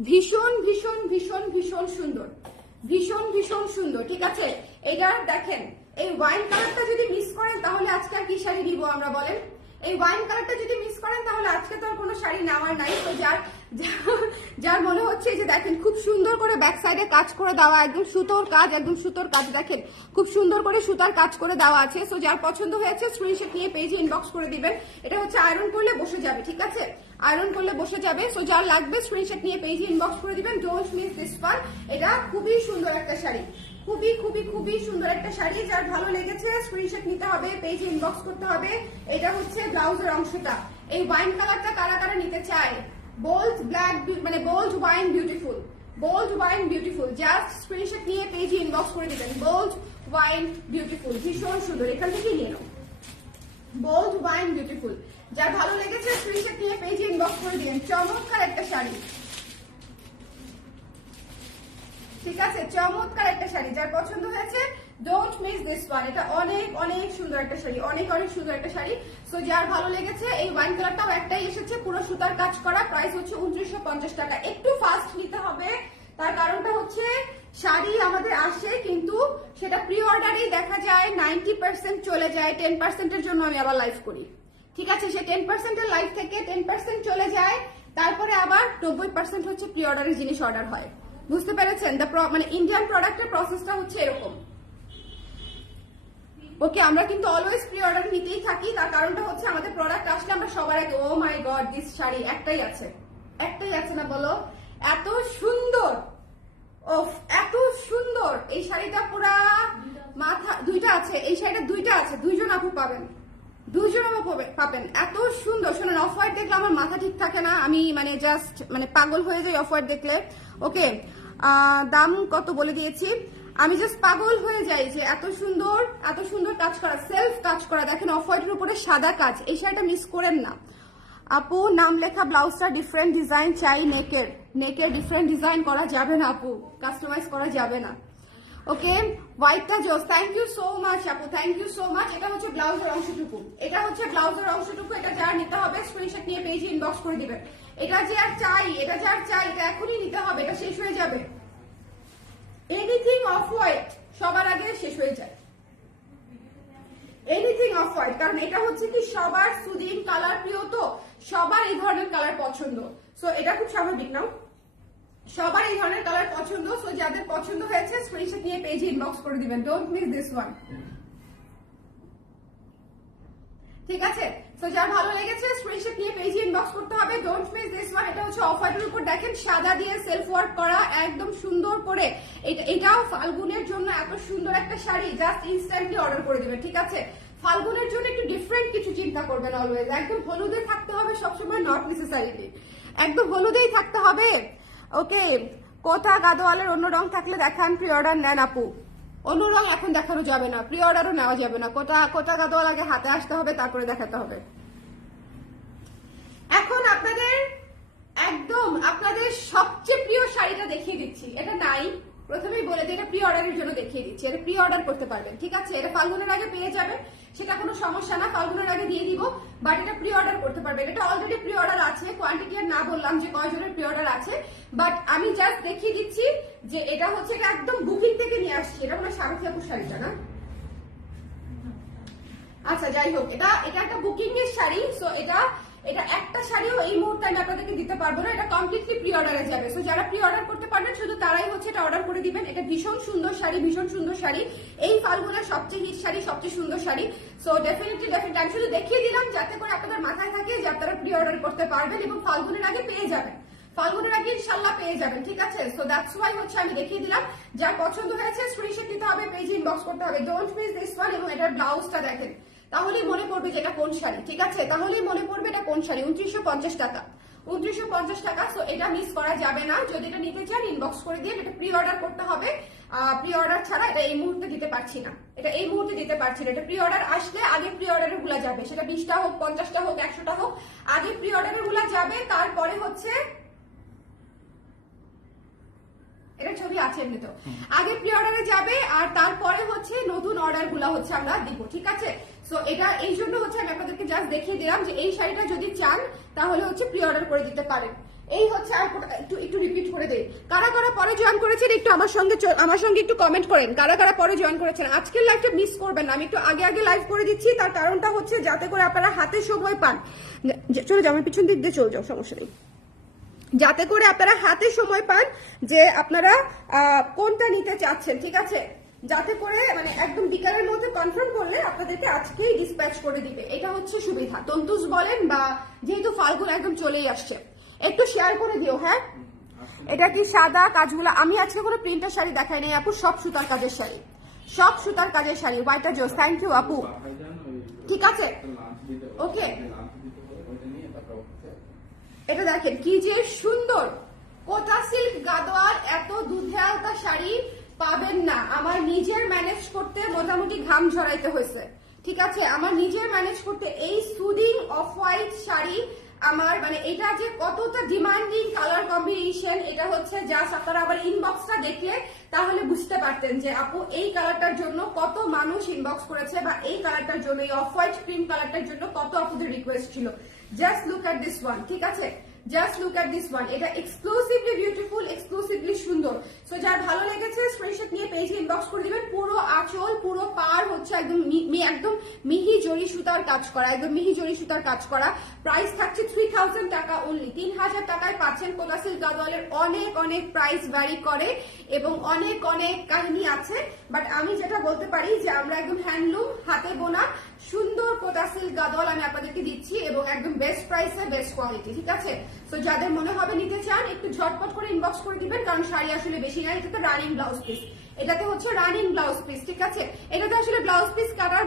ভীষণ ভীষণ ভীষণ ভীষণ সুন্দর, ভীষণ ভীষণ সুন্দর, ঠিক আছে? এটা দেখেন, এই ওয়াইন কালারটা যদি মিস করেন তাহলে আজকে আর কি শাড়ি দিব আমরা বলেন? এই ওয়াইন কালারটা যদি মিস করেন তাহলে আজকে তো আর কোনো শাড়ি নেওয়ার নাই। তো যার মনে হচ্ছে যে দেখেন খুব সুন্দর করে ব্যাক সাইডে কাজ করে দেওয়া, একদম সুতোর কাজ, দেখেন খুব সুন্দর করে সুতার কাজ করে দেওয়া আছে। সো যার পছন্দ হয়েছে স্ক্রিনশট নিয়ে পেজে ইনবক্স করে দিবেন। এটা হচ্ছে আয়রন করলে বসে যাবে, ঠিক আছে? আয়রন করলে বসে যাবে। সো যার লাগবে স্ক্রিনশট নিয়ে পেজে ইনবক্স করে দিবেন। ডোন্ট মিস দিস ওয়ান, এটা খুবই সুন্দর একটা শাড়ি, খুবই খুবই খুবই সুন্দর একটা শাড়ি। যার ভালো লেগেছে স্ক্রিনশট নিতে হবে, পেজে ইনবক্স করতে হবে। এটা হচ্ছে ব্লাউজের অংশটা। এই ওয়াইন কালারটা কারা কারা নিতে চায় বোল্ড ব্ল্যাক মানে bold wine beautiful, bold wine beautiful, just screenshot নিয়ে পেজে ইনবক্স করে দিবেন। বোল্ড ওয়াইন বিউটিফুল, ভীষণ সুন্দর, এখান থেকে নিয়ে নাও। বোল্ড ওয়াইন বিউটিফুল, যা ভালো লেগেছে স্ক্রিনশট নিয়ে পেজে ইনবক্স করে দিবেন। চমৎকার একটা শাড়ি, ঠিক আছে, চমৎকার একটা শাড়ি, যার পছন্দ হয়েছে ডোন্ট মিস দিস ওয়ান। এটা অনেক অনেক সুন্দর একটা শাড়ি, অনেক অনেক সুন্দর একটা শাড়ি। সো যার ভালো লেগেছে, এই ওয়াইন কালারটাও একটাই এসেছে, পুরো সুতার কাজ করা, প্রাইস হচ্ছে 2950 টাকা। একটু ফাস্ট নিতে হবে, তার কারণটা হচ্ছে শাড়ি আমাদের আসে কিন্তু সেটা প্রি অর্ডারেই দেখা যায় 90% চলে যায়, 10%-এর জন্য আমি আবার লাইভ করি, ঠিক আছে। সে 10%-এর লাইভ থেকে 10% চলে যায়, তারপরে আবার 90% হচ্ছে প্রি অর্ডারের জিনিস অর্ডার হয়, বুঝতে পেরেছেন? মানে ইন্ডিয়ান প্রোডাক্টের প্রসেসটা হচ্ছে এরকম। ওকে, আমরা কিন্তু অলওয়েজ প্রি অর্ডার নিতেই থাকি, তার কারণটা হচ্ছে আমাদের প্রোডাক্ট আসলে আমরা সবার আগে ও মাই গড দিস শাড়ি একটাই আছে, একটাই আছে না বলো, এত সুন্দর, ওফ এত সুন্দর এই শাড়িটা, পুরা মাথা দুইটা আছে, এই শাড়িটা দুইটা আছে, দুইজন আপু পাবেন, দুইজন আপু পাবেন, এত সুন্দর। শোনেন, অফ হোয়াইট দেখলে আমার মাথা ঠিক থাকে না, আমি মানে জাস্ট মানে পাগল হয়ে যাই অফ হোয়াইট দেখলে। ওকে, দাম কত বলে দিয়েছি, আমি জাস্ট পাগল হয়ে যাই যে এত সুন্দর, এত সুন্দর কাজ করা, সেলফ কাজ করা, দেখেন অফ হোয়াইটের উপরে সাদা কাজ, এই শাড়িটা মিস করেন না আপু। নাম লেখা ব্লাউজটা ডিফারেন্ট ডিজাইন চাই, নেকের, নেকের ডিফারেন্ট ডিজাইন করা যাবে না আপু, কাস্টমাইজ করা যাবে না। ওকে, হোয়াইটটা জোস, থ্যাংক ইউ সো মাচ আপু, থ্যাংক ইউ সো মাচ। এটা হচ্ছে ব্লাউজের অংশটুকু, এটা হচ্ছে ব্লাউজের অংশটুকু, এটা যার নিতে হবে স্ক্রিনশট নিয়ে পেজে ইনবক্স করে দিবেন। এটা যে আর চাই, এটা যার চাই, এটা এখনই নিতে হবে, এটা শেষ হয়ে যাবে। এনিথিং অফ হোয়াইট সবার আগে শেষ হয়ে যায়, এনিথিং অফ হোয়াইট, কারণ এটা হচ্ছে কি সবার সুদিং কালার প্রিয়, তো সবার এই ধরনের কালার পছন্দ। সো এটা খুব স্বাভাবিক নাও, সবার এই ধরনের কালার পছন্দ। সো যাদের পছন্দ হয়েছে স্ক্রিনশট নিয়ে পেজে ইনবক্স করে দিবেন, ডোন্ট মিস দিস ওয়ান, ঠিক আছে। সো যার ভালো লেগেছে স্ক্রিনশট নিয়ে পেজে ইনবক্স করতে হবে, ডোন্ট মিস দিস ওয়ান। এটা হচ্ছে অফ হোয়াইটের উপর দেখেন সাদা দিয়ে সেলফ ওয়ার্ক করা, একদম সুন্দর করে। এটাও ফাল্গুনের জন্য এত সুন্দর একটা শাড়ি, জাস্ট ইনস্ট্যান্টলি অর্ডার করে দিবেন, ঠিক আছে। ফাল্গুনের জন্য একটু ডিফারেন্ট কিছু চিন্তা করবেন অলওয়েজ, একদম হলুদে থাকতে হবে সবসময়, নট নেসেসারিলি একদম হলুদেই থাকতে হবে। ওকে, কোটা গাদোয়ালের অন্য রং থাকলে দেখান, প্রি অর্ডার নেন আপু। অন্য রং এখন দেখানো যাবে না, প্রি অর্ডারও নেওয়া যাবে না, কোটা গাদোয়াল আগে হাতে আসতে হবে, তারপরে দেখাতে হবে। এখন আপনাদের একদম আপনাদের সবচেয়ে প্রিয় শাড়িটা দেখিয়ে দিচ্ছি, এটা নাই প্রথমেই বলে দিই, এটা প্রি অর্ডারের জন্য দেখিয়ে দিচ্ছি, এটা প্রি অর্ডার করতে পারবেন, ঠিক আছে। এটা ফাল্গুনের আগে পেয়ে যাবেন, সেটা কোনো সমস্যা না, ফাল্গুনের আগে দিয়ে দিব, বাট এটা প্রি অর্ডার করতে পারবেন। এটা অলরেডি প্রি অর্ডার আছে, কোয়ান্টিটি আর না বললাম যে কয়জনের প্রি অর্ডার আছে, বাট আমি জাস্ট দেখিয়ে দিচ্ছি যে এটা হচ্ছে একদম বুকিং থেকে নিয়ে আসছি। এটা মানে সারথী আপুর শাড়িটা না, আচ্ছা যাই হোক, এটা একটা বুকিং এর শাড়ি। সো এটা একটা শাড়িও এই মুহূর্তে আমি আপনাদেরকে দিতে পারবো না, এটা কমপ্লিটলি প্রি অর্ডারে যাবে। সো যারা প্রি অর্ডার করতে পারবেন শুধু তারাই হচ্ছে এটা অর্ডার করে দিবেন। এটা ভীষণ সুন্দর শাড়ি, ভীষণ সুন্দর শাড়ি, এই ফাল্গুনের সবচেয়ে হিট শাড়ি, সবচেয়ে সুন্দর শাড়ি। সো ডেফিনেটলি আমি শুধু দেখিয়ে দিলাম যাতে করে আপনাদের মাথায় থাকে যে আপনারা প্রি অর্ডার করতে পারবেন এবং ফাল্গুনের আগে পেয়ে যাবেন, ফাল্গুনের আগে ইনশাল্লাহ পেয়ে যাবেন, ঠিক আছে। সো দ্যাটস ওয়াই হচ্ছে আমি দেখিয়ে দিলাম, যার পছন্দ হয়েছে স্ক্রিনশট নিতে হবে, পেজে ইনবক্স করতে হবে, ডোন্ট মিস দিস ওয়ান। এবং এটার ব্লাউজটা দেখেন, তাহলেই মনে পড়বে যে এটা কোন শাড়ি, ঠিক আছে, তাহলেই মনে পড়বে এটা কোন শাড়ি। 2950 টাকা, 2950 টাকা। সো এটা মিস করা যাবে না, যদি এটা নিতে চান ইনবক্স করে দিয়ে, এটা প্রি অর্ডার করতে হবে, প্রি অর্ডার ছাড়া এটা এই মুহূর্তে দিতে পারছি না, এটা এই মুহূর্তে দিতে পারছি না। এটা প্রি অর্ডার আসলে আগে প্রি অর্ডারের গুলা যাবে, সেটা 20টা হোক, 50টা হোক, 100টা হোক, আগে প্রি অর্ডারের গুলা যাবে, তারপরে হচ্ছে এটা ছবি আছে এমনিতেও, আগে প্রি অর্ডারে যাবে আর তারপরে হচ্ছে নতুন অর্ডার গুলা হচ্ছে আমরা দিব, ঠিক আছে। সো এটা এই জন্য হচ্ছে আমি আপনাদেরকে জাস্ট দেখিয়ে দিলাম যে এই শাড়িটা যদি চান তাহলে হচ্ছে প্রি অর্ডার করে দিতে পারেন। এই হচ্ছে আর একটু রিপিট করে দেই, কারা কারা পরে জয়েন করেছেন একটু আমার সঙ্গে একটু কমেন্ট করেন, কারা কারা পরে জয়েন করেছেন। আজকের লাইভটা মিস করবেন না, আমি একটু আগে লাইভ করে দিচ্ছি, তার কারণটা হচ্ছে যাতে করে আপনারা হাতে সময় পান। চলে যাও, আমার পিছন দিক দিয়ে চলে যাও, সমস্যা নেই, যাতে করে আপনারা হাতে সময় পান যে আপনারা কোনটা নিতে চাচ্ছেন, ঠিক আছে, যাতে করে মানে একদম বিকালের মধ্যে কনফার্ম করলে আপনাদেরকে আজকেই ডিসপ্যাচ করে দিবে, এটা হচ্ছে সুবিধা। তন্তুজ বলেন বা যেহেতু ফাল্গুন একদম চলেই আসছে, একটু শেয়ার করে দিও। হ্যাঁ, এটা কি সাদা কাজগুলো, আমি আজকে কোনো প্রিন্টার শাড়ি দেখাই নাই আপু, সব সুতার কাজের শাড়ি, সব সুতার কাজের শাড়ি। হোয়াইটটা জোস, থ্যাংক ইউ আপু, ঠিক আছে। ওকে, এটা দেখেন কি যে সুন্দর কোটা সিল্ক গাদোয়াল, এত দুধে আলতা শাড়ি পাবেন না। আমার নিজের ম্যানেজ করতে মোটামুটি ঘাম ঝরাইতে হয়েছে, ঠিক আছে? আমার নিজের ম্যানেজ করতে এই সুদিং অফ হোয়াইট শাড়ি আমার মানে এটা যে কতটা ডিমান্ডিং কালার কম্বিনেশন, এটা হচ্ছে জাস্ট আপনারা আবার ইনবক্সটা দেখলে তাহলে বুঝতে পারতেন যে আপু এই কালারটার জন্য কত মানুষ ইনবক্স করেছে, বা এই কালারটার জন্য এই অফ হোয়াইট ক্রিম কালারটার জন্য কত আপুদের রিকোয়েস্ট ছিল। Just look at this one, ঠিক আছে? Just look at this one, এটা এক্সক্লুসিভলি বিউটিফুল, এক্সক্লুসিভলি সুন্দর। সো যার ভালো লেগেছে স্ক্রিনশট নিয়ে পেজে ইনবক্স করে দিবেন। পুরো আঁচল পুরো পার হচ্ছে একদম একদম মিহি জরি সুতার কাজ করা, একদম মিহি জরি সুতার কাজ করা। প্রাইস থাকছে 3000 টাকা অনলি, 3000 টাকায় পাচ্ছেন। কোটা সিল্ক গাদোয়ালের অনেক অনেক প্রাইস ভ্যারি করে এবং অনেক অনেক কাহিনী আছে, বাট আমি যেটা বলতে পারি যে আমরা একদম হ্যান্ডলুম হাতে বোনা সুন্দর কোটা সিল্ক গাদোয়াল আমি আপনাদেরকে দিচ্ছি এবং একদম বেস্ট প্রাইসে বেস্ট কোয়ালিটি, ঠিক আছে? তো যাদের মনে হবে নিতে চান একটু ঝটপট করে ইনবক্স করে দিবেন, কারণ শাড়ি আসলে বেশি নাই। এটা তো রানিং ব্লাউজ পিস, এটাতে হচ্ছে রানিং ব্লাউজ পিস, ঠিক আছে? এটাতে আসলে ব্লাউজ পিস কাটার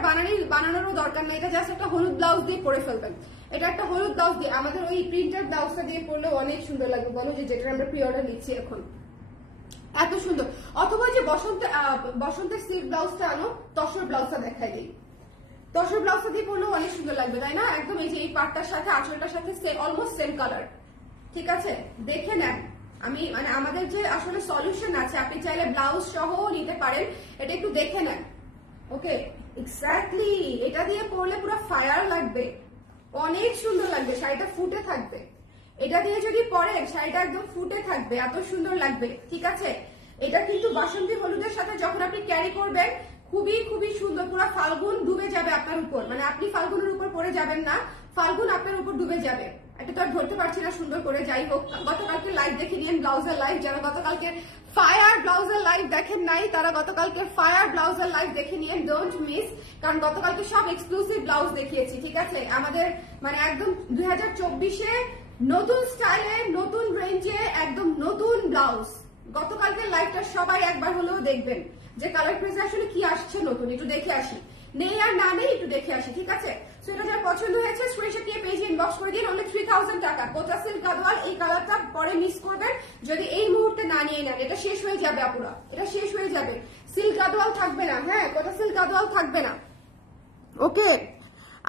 বানানোরও দরকার নেই, এটা জাস্ট একটা হলুদ ব্লাউজ দিয়ে পরে ফেলবেন। এটা একটা হলুদ ব্লাউজ দিয়ে আমাদের ওই প্রিন্টেড ব্লাউজটা দিয়ে পরলে অনেক সুন্দর লাগবে, বলো যে যেটা আমরা প্রি অর্ডার নিচ্ছি এখন, এত সুন্দর। অথবা যে বসন্তের সিল্ক ব্লাউজটা আনো, তসর ব্লাউজটা দেখাই দিই, তসর ব্লাউজটা দিয়ে পরলেও অনেক সুন্দর লাগবে, তাই না? একদম এই যে এই পাটটার সাথে আঁচলটার সাথে অলমোস্ট সেম কালার, ঠিক আছে? দেখে নেন। আমি মানে আমাদের যে আসলে সলিউশন আছে, আপনি চাইলে ব্লাউজ সহ নিতে পারেন, এটা একটু দেখে নেন। ওকে, এক্স্যাক্টলি এটা দিয়ে পরলে পুরো ফায়ার লাগবে, অনেক সুন্দর লাগবে, শাড়িটা ফুটে থাকবে। এটা দিয়ে যদি পরেন শাড়িটা একদম ফুটে থাকবে, এত সুন্দর লাগবে, ঠিক আছে? এটা কিন্তু বাসন্তী হলুদের সাথে যখন আপনি ক্যারি করবেন খুবই খুবই সুন্দর, পুরো ফাল্গুন ডুবে যাবে আপনার উপর, মানে আপনি ফাল্গুনের উপর পড়ে যাবেন না, ফাল্গুন আপনার উপর ডুবে যাবে। এটা তো আর ধরতে পারছি না সুন্দর করে, যাই হোক। গতকালকে লাইভ দেখে নিন, ব্লাউজের লাইভ, যারা গতকালকে ফায়ার ব্লাউজের লাইভ দেখেন নাই তারা গতকালকে ফায়ার ব্লাউজের লাইভ দেখে নিন, ডোন্ট মিস, কারণ গতকালকে সব এক্সক্লুসিভ ব্লাউজ দেখিয়েছি, ঠিক আছে? আমাদের মানে একদম 2024-এ নতুন স্টাইলে নতুন রেঞ্জে একদম নতুন ব্লাউজ। গতকালকে লাইভটা সবাই একবার হলেও দেখবেন যে কালার প্রেসে আসলে কি আসছে নতুন, একটু দেখে আসি, নেই আর না নেই একটু দেখে আসি, ঠিক আছে? সো এটা যার পছন্দ হয়েছে স্ক্রিনশট নিয়ে পেজে ইনবক্স করে দিন, অনলি 3000 টাকা। কোটা সিল্ক গাদোয়াল, এই কালারটা পরে মিস করবেন যদি এই মুহূর্তে না নিয়ে নেন, এটা শেষ হয়ে যাবে আপুরা, এটা শেষ হয়ে যাবে। সিল্ক গাদোয়াল থাকবে না, হ্যাঁ, কোটা সিল্ক গাদোয়াল থাকবে না। ওকে,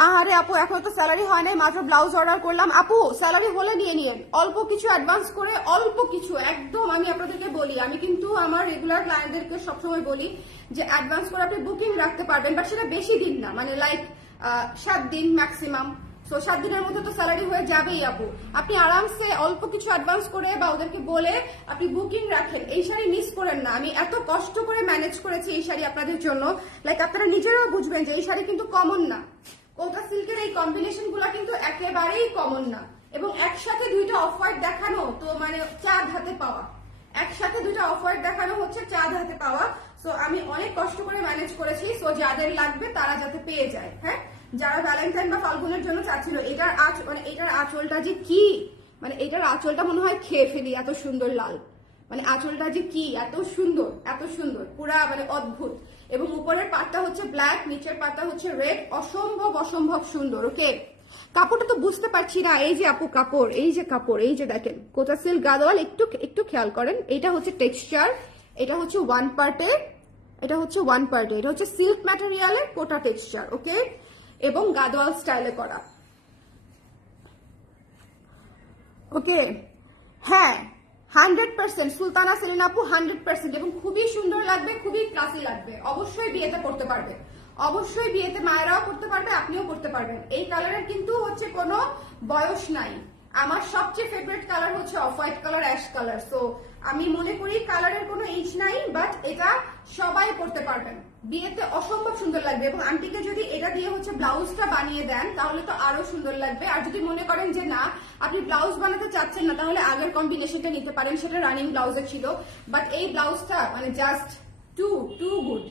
আরে আপু এখন তো স্যালারি হয় নাই, মাত্র ব্লাউজ অর্ডার করলাম। আপু স্যালারি হলে নিয়ে নিয়েন, অল্প কিছু অ্যাডভান্স করে, অল্প কিছু একদম। আমি আপনাদেরকে বলি, আমি কিন্তু আমার রেগুলার ক্লায়েন্টদেরকে সবসময় বলি যে অ্যাডভান্স করে আপনি বুকিং রাখতে পারবেন, বাট সেটা বেশি দিন না, মানে লাইক 7 দিন ম্যাক্সিমাম। সো 7 দিনের মধ্যে তো স্যালারি হয়ে যাবেই আপু। আপনি আরামসে অল্প কিছু অ্যাডভান্স করে বা ওদেরকে বলে আপনি বুকিং রাখেন, এই শাড়ি মিস করেন না। আমি এত কষ্ট করে ম্যানেজ করেছি এই শাড়ি আপনাদের জন্য, লাইক আপনারা নিজেরাও বুঝবেন যে এই শাড়ি কিন্তু কমন না। কোটা সিল্কের এই কম্বিনেশন গুলা কিন্তু একেবারেই কমন না, এবং একসাথে দুইটা অফ হোয়াইট দেখানো তো মানে চাঁদ হাতে পাওয়া, একসাথে দুইটা অফ হোয়াইট দেখানো হচ্ছে চাঁদ হাতে পাওয়া। সো আমি অনেক কষ্ট করে ম্যানেজ করেছি, সো যাদের লাগবে তারা যাতে পেয়ে যায়। হ্যাঁ, যারা ভ্যালেন্টাইন বা ফাল্গুনের জন্য চাচ্ছিল, এটার মানে এটার আঁচলটা যে কি, মানে এটার আঁচলটা মনে হয় খেয়ে ফেলি, এত সুন্দর লাল, মানে আঁচলটা যে কি এত সুন্দর, এত সুন্দর, পুরা মানে অদ্ভুত। এবং উপরের পাটটা হচ্ছে ব্ল্যাক, নিচের পাটটা হচ্ছে রেড, অসম্ভব অসম্ভব সুন্দর। ওকে, কাপড়টা তো বুঝতে পারছি না, এই যে আপু কাপড়, এই যে কাপড়, এই যে দেখেন কোটা সিল্ক গাদোয়াল, একটু একটু খেয়াল করেন, এটা হচ্ছে টেক্সচার, এটা হচ্ছে ওয়ান পার্টে, এটা হচ্ছে ওয়ান পার্টে, এটা হচ্ছে সিল্ক ম্যাটেরিয়ালের কোটা টেক্সচার। ওকে, এবং গাদোয়াল স্টাইলে করা। ওকে, হ্যাঁ 100% সুলতানা সেলিনা আপু 100%, এবং খুবই সুন্দর লাগবে, খুবই ক্লাসি লাগবে। অবশ্যই বিয়েতে পড়তে পারবে, অবশ্যই বিয়েতে মায়েরাও পড়তে পারবে, আপনিও পড়তে পারবেন। এই কালারের কিন্তু হচ্ছে কোনো বয়স নাই। আমার সবচেয়ে ফেভারিট কালার হচ্ছে off white colour, ash colour. So আমি মনে করি কালারের কোনো এইজ নাই, বাট এটা সবাই পড়তে পারবেন, বিয়েতে অসম্ভব সুন্দর লাগবে। এবং আন্টিকে যদি এটা দিয়ে হচ্ছে ব্লাউজটা বানিয়ে দেন তাহলে তো আরো সুন্দর লাগবে। আর যদি মনে করেন যে না আপনি ব্লাউজ বানাতে চাচ্ছেন না, তাহলে আগের কম্বিনেশনটা নিতে পারেন, সেটা রানিং ব্লাউজে ছিল। বাট এই ব্লাউজটা মানে জাস্ট টু গুড।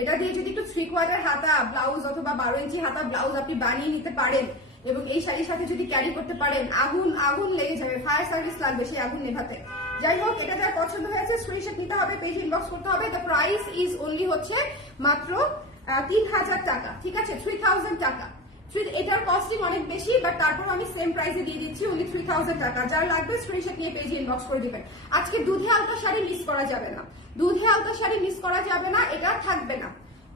এটা দিয়ে যদি একটু 3/4 হাতা ব্লাউজ অথবা 12 ইঞ্চি হাতা ব্লাউজ আপনি বানিয়ে নিতে পারেন এবং এই শাড়ির সাথে যদি ক্যারি করতে পারেন, আগুন আগুন লেগে যাবে, ফায়ার সার্ভিস লাগবে সেই আগুন নেভাতে। যাই হোক, এটা যার পছন্দ হয়েছে স্ক্রিনশট নিতে হবে, পেজে ইনবক্স করতে হবে। দ্য প্রাইস ইজ অনলি হচ্ছে মাত্র 3000 টাকা, ঠিক আছে? 3000 টাকা। এটার কস্টিং অনেক বেশি, বাট তারপর আমি সেম প্রাইসে দিয়ে দিচ্ছি only 3000 টাকা। যার লাগবে স্ক্রিনশট নিয়ে পেজে ইনবক্স করে দিবেন। আজকে দুধে আলতা শাড়ি মিস করা যাবে না, দুধে আলতা শাড়ি মিস করা যাবে না, এটা থাকবে না।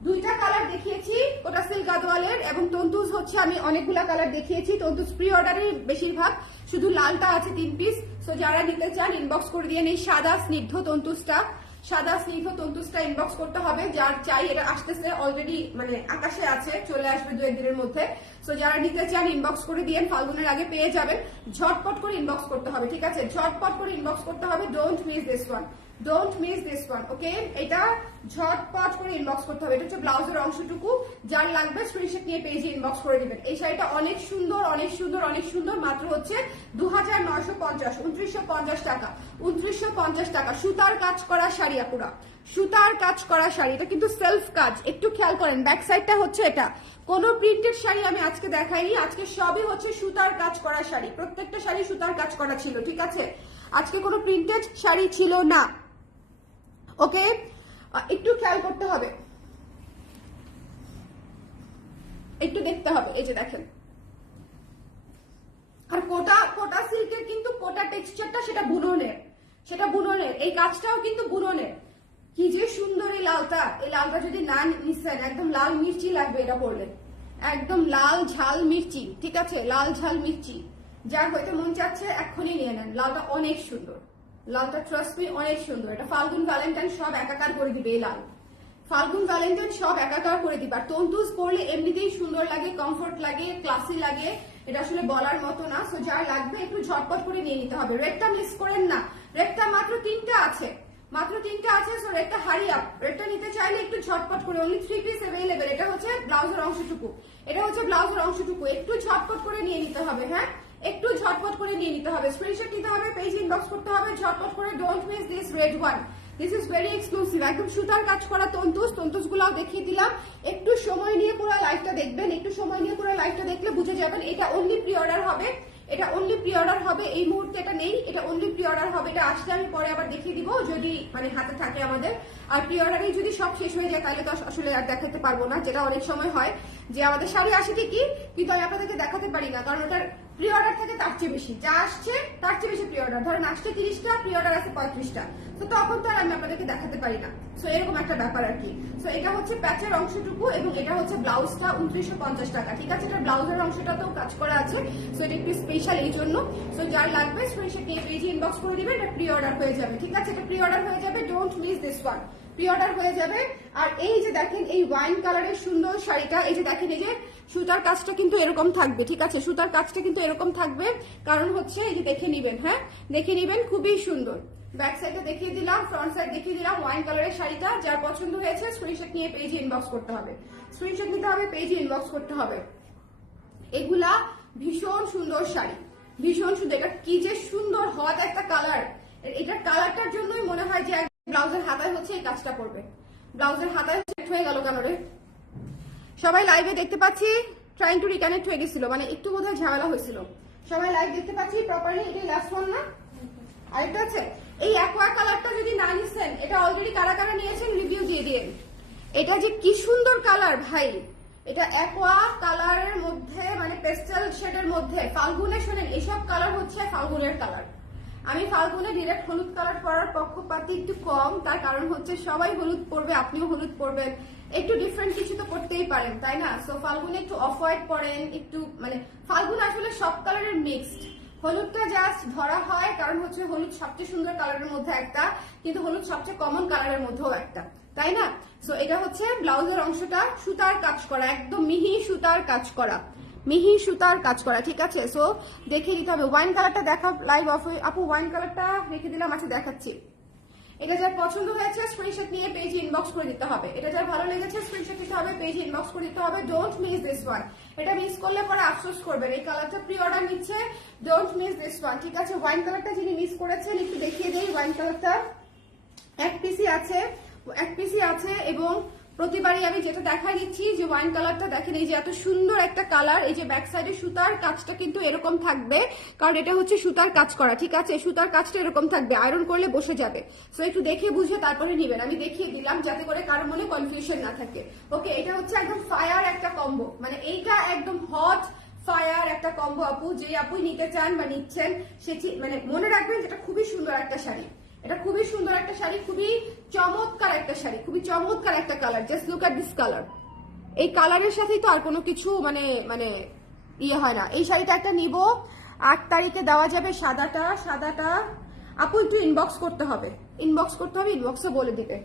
দুইটা কালার দেখিয়েছি, ওটা সিল্ক গাদোয়ালের এবং তন্তুজ হচ্ছে আমি অনেকগুলা কালার দেখিয়েছি। তন্তুজ প্রি অর্ডারে বেশিরভাগ, শুধু লালটা আছে 3 পিস। সো যারা নিতে চান ইনবক্স করে দিয়ে এই সাদা স্নিগ্ধ তন্তুজটা ইনবক্স করতে হবে। যার চাই এটা আসতেছে অলরেডি, মানে আকাশে আছে, চলে আসবে 2-1 দিনের মধ্যে। সো যারা নিতে চান ইনবক্স করে দিয়ে ফাল্গুনের আগে পেয়ে যাবেন। ঝটপট করে ইনবক্স করতে হবে, ঠিক আছে? ঝটপট করে ইনবক্স করতে হবে। Don't miss this one, okay? এটা ঝটপট করে ইনবক্স করতে হবে। এটা হচ্ছে ব্লাউজের অংশটুকু। যার লাগবে স্ক্রিনশট নিয়ে পেজে ইনবক্স করে দিবেন। এই শাড়িটা অনেক সুন্দর, মাত্র হচ্ছে 2950, 2950 টাকা, 2950 টাকা। সুতার কাজ করা শাড়ি আপুরা, সুতার কাজ করা শাড়ি। এটা কিন্তু সেলফ কাজ, একটু খেয়াল করেন। ব্যাক সাইডটা হচ্ছে এটা, কোনো প্রিন্টেড শাড়ি আমি আজকে দেখাইনি। আজকে সবই হচ্ছে সুতার কাজ করা শাড়ি, প্রত্যেকটা শাড়ি সুতার কাজ করা ছিল, ঠিক আছে? আজকে কোনো প্রিন্টেড শাড়ি ছিল না, ওকে? একটু খেয়াল করতে হবে, একটু দেখতে হবে। এই যে দেখেন, আর কোটা সিল্কের কিন্তু কোটা টেক্সচারটা সেটা বুননের, এই কাজটাও কিন্তু বুননের। কি যে সুন্দর এই লালটা যদি না নিচ্ছেন, একদম লাল মির্চি লাগবে এটা পরলে, একদম লাল ঝাল মির্চি, ঠিক আছে? লাল ঝাল মির্চি যার হয়তো মন চাচ্ছে এক্ষুনি নিয়ে নেন। লালটা অনেক সুন্দর, লালটা ট্রাস্ট মি অনেক সুন্দর। এটা ফাল্গুন ভ্যালেন্টাইন সব একাকার করে দিবে এই লাল, ফাল্গুন ভ্যালেন্টাইন সব একাকার করে দিবে। আর তন্তুজ পরলে এমনিতেই সুন্দর লাগে, কমফোর্ট লাগে, ক্লাসি লাগে, এটা আসলে বলার মতো না। সো যার লাগবে একটু ঝটপট করে নিয়ে নিতে হবে। রেডটা মিস করেন না, রেডটা মাত্র 3টা আছে, সো রেডটা হারি আপ। রেডটা নিতে চাইলে একটু ঝটপট করে, only 3 পিস अवेलेबल। এটা হচ্ছে ব্লাউজের অংশটুকু, একটু ঝটপট করে নিয়ে নিতে হবে। হ্যাঁ, একটু ঝটপট করে নিয়ে নিতে হবে, স্ক্রিনশট নিতে হবে, পেজ ইনবক্স করতে হবে ঝটপট করে। Don't miss this red one, this is very exclusive. একদম সুতার কাজ করা তন্তুজ গুলাও দেখিয়ে দিলাম। একটু সময় নিয়ে পুরো লাইভটা দেখবেন, দেখলে বুঝে যাবেন। এটা অনলি প্রি অর্ডার হবে, এই মুহূর্তে এটা নেই, এটা অনলি প্রি অর্ডার হবে। এটা আসলে আমি পরে আবার দেখিয়ে দিব যদি মানে হাতে থাকে আমাদের। আর প্রি অর্ডারে যদি সব শেষ হয়ে যায় তাহলে তো আসলে আর দেখাতে পারবো না, যেটা অনেক সময় হয় যে আমাদের শাড়ি আসে ঠিকই কিন্তু আমি আপনাদেরকে দেখাতে পারি না, কারণ ওটার প্রি অর্ডার থাকে তার চেয়ে বেশি, যা আসছে তার চেয়ে বেশি প্রি অর্ডার। ধরেন আসছে 30টা, প্রি অর্ডার আছে 35টা, তো তখন তো আর আমি আপনাদেরকে দেখাতে পারি না। সো এরকম একটা ব্যাপার আর কি। সো এটা হচ্ছে প্যাচের অংশটুকু এবং এটা হচ্ছে ব্লাউজটা 2950 টাকা, ঠিক আছে? এটা ব্লাউজের অংশটাতেও কাজ করা আছে। সো এটা একটু স্পেশাল এই জন্য। সো যার লাগবে স্ক্রিনশট নিয়ে পেজে ইনবক্স করে দিবেন, এটা প্রি অর্ডার হয়ে যাবে, ঠিক আছে? এটা প্রি অর্ডার হয়ে যাবে, don't miss this one, pre order হয়ে যাবে। আর এই যে দেখেন এই ওয়াইন কালারের সুন্দর শাড়িটা, এই যে দেখেন এই যে সুতার কাজটা কিন্তু এরকম থাকবে, ঠিক আছে? সুতার কাজটা কিন্তু এরকম থাকবে, কারণ হচ্ছে এই যে দেখে নিবেন, হ্যাঁ দেখে নিবেন, খুবই সুন্দর। ব্যাক সাইডে দেখিয়ে দিলাম, ফ্রন্ট সাইড দেখিয়ে দিলাম। ওয়াইন কালারের শাড়িটা যার পছন্দ হয়েছে স্ক্রিনশট নিয়ে পেজে ইনবক্স করতে হবে, স্ক্রিনশট নিতে হবে, পেজে ইনবক্স করতে হবে। এগুলা ভীষণ সুন্দর শাড়ি, ভীষণ সুন্দর। এটা কি যে সুন্দর হট একটা কালার, এটার কালারটার জন্যই মনে হয় যে ব্লাউজের হাতায় হচ্ছে এই কাজটা করবে। ব্লাউজের হাতায় সেট হয়ে গেল কেন রে? সবাই লাইভে দেখতে পাচ্ছি, ট্রাইং টু রিকানেক্ট হয়ে গেছিল, মানে একটু বোধহয় ঝামেলা হয়েছিল। সবাই লাইভ দেখতে পাচ্ছি প্রপারলি, এটাই লাস্ট ওয়ান না? আরেকটা আছে এই অ্যাকোয়া কালারটা, যদি না নিছেন এটা অলরেডি কারা কারা নিয়েছেন রিভিউ দিয়ে দিন। এটা যে কি সুন্দর কালার ভাই, এটা অ্যাকোয়া কালারের মধ্যে মানে পেস্টেল শেডের মধ্যে ফাল্গুনে, শোনেন এইসব কালার হচ্ছে ফাল্গুনের কালার। আমি ফাল্গুনে ডিরেক্ট হলুদ কালার পরার পক্ষপাতী একটু কম, তার কারণ হচ্ছে সবাই হলুদ পরবে, আপনিও হলুদ পরবেন, একটু ডিফারেন্ট কিছু তো করতেই পারেন, তাই না? সো ফাল্গুনে একটু অফ হোয়াইট পরেন, একটু মানে ফাল্গুন আসলে সব কালারের মিক্সড। হলুদটা জাস্ট ধরা হয় কারণ হচ্ছে হলুদ সবচেয়ে সুন্দর কালারের মধ্যে একটা, কিন্তু হলুদ সবচেয়ে কমন কালারের মধ্যেও একটা, তাই না? সো এটা হচ্ছে ব্লাউজের অংশটা সুতার কাজ করা, একদম মিহি সুতার কাজ করা, ঠিক আছে? সো দেখে নিতে হবে। ওয়াইন কালারটা দেখা লাইভ অফ, আপু ওয়াইন কালারটা রেখে দিলাম, আচ্ছা দেখাচ্ছি। এটা যার পছন্দ হয়েছে স্ক্রিনশট নিয়ে পেজে ইনবক্স করে দিতে হবে। এটা যার ভালো লেগেছে স্ক্রিনশট নিতে হবে, পেজে ইনবক্স করে দিতে হবে। ডোন্ট মিস দিস ওয়ান, এটা মিস করলে পরে আফসোস করবেন। এই কালারটা প্রি অর্ডার নিচ্ছে, ডোন্ট মিস দিস ওয়ান, ঠিক আছে? ওয়াইন কালারটা যিনি মিস করেছেন একটু দেখিয়ে দেই। ওয়াইন কালারটা এক পিসি আছে এবং প্রতিবারই আমি যেটা দেখা দিচ্ছি যে ওয়াইন কালারটা দেখেন, এই যে এত সুন্দর একটা কালার, এই যে ব্যাক সাইডে সুতার কাজটা কিন্তু এরকম থাকবে, কারণ এটা হচ্ছে সুতার কাজ করা, ঠিক আছে? সুতার কাজটা এরকম থাকবে, আয়রন করলে বসে যাবে। সো একটু দেখে বুঝে তারপরে নিবেন, আমি দেখিয়ে দিলাম যাতে করে কারো মনে কনফিউশন না থাকে। ওকে, এটা হচ্ছে একদম ফায়ার একটা কম্বো, মানে এইটা একদম হট ফায়ার একটা কম্বো আপু, যে আপু নিতে চান বা নিচ্ছেন সেটি মানে মনে রাখবেন যেটা খুবই সুন্দর একটা শাড়ি, এটা খুবই সুন্দর একটা শাড়ি, খুবই চমৎকার একটা শাড়ি, খুবই চমৎকার একটা colour. Just look at this colour, এই কালারের সাথেই তো আর কোনো কিছু মানে মানে ইয়ে হয় না। এই শাড়িটা একটা নিব, 8 তারিখে দেওয়া যাবে। সাদাটা আপু একটু ইনবক্স করতে হবে, ইনবক্সে বলে দিবে।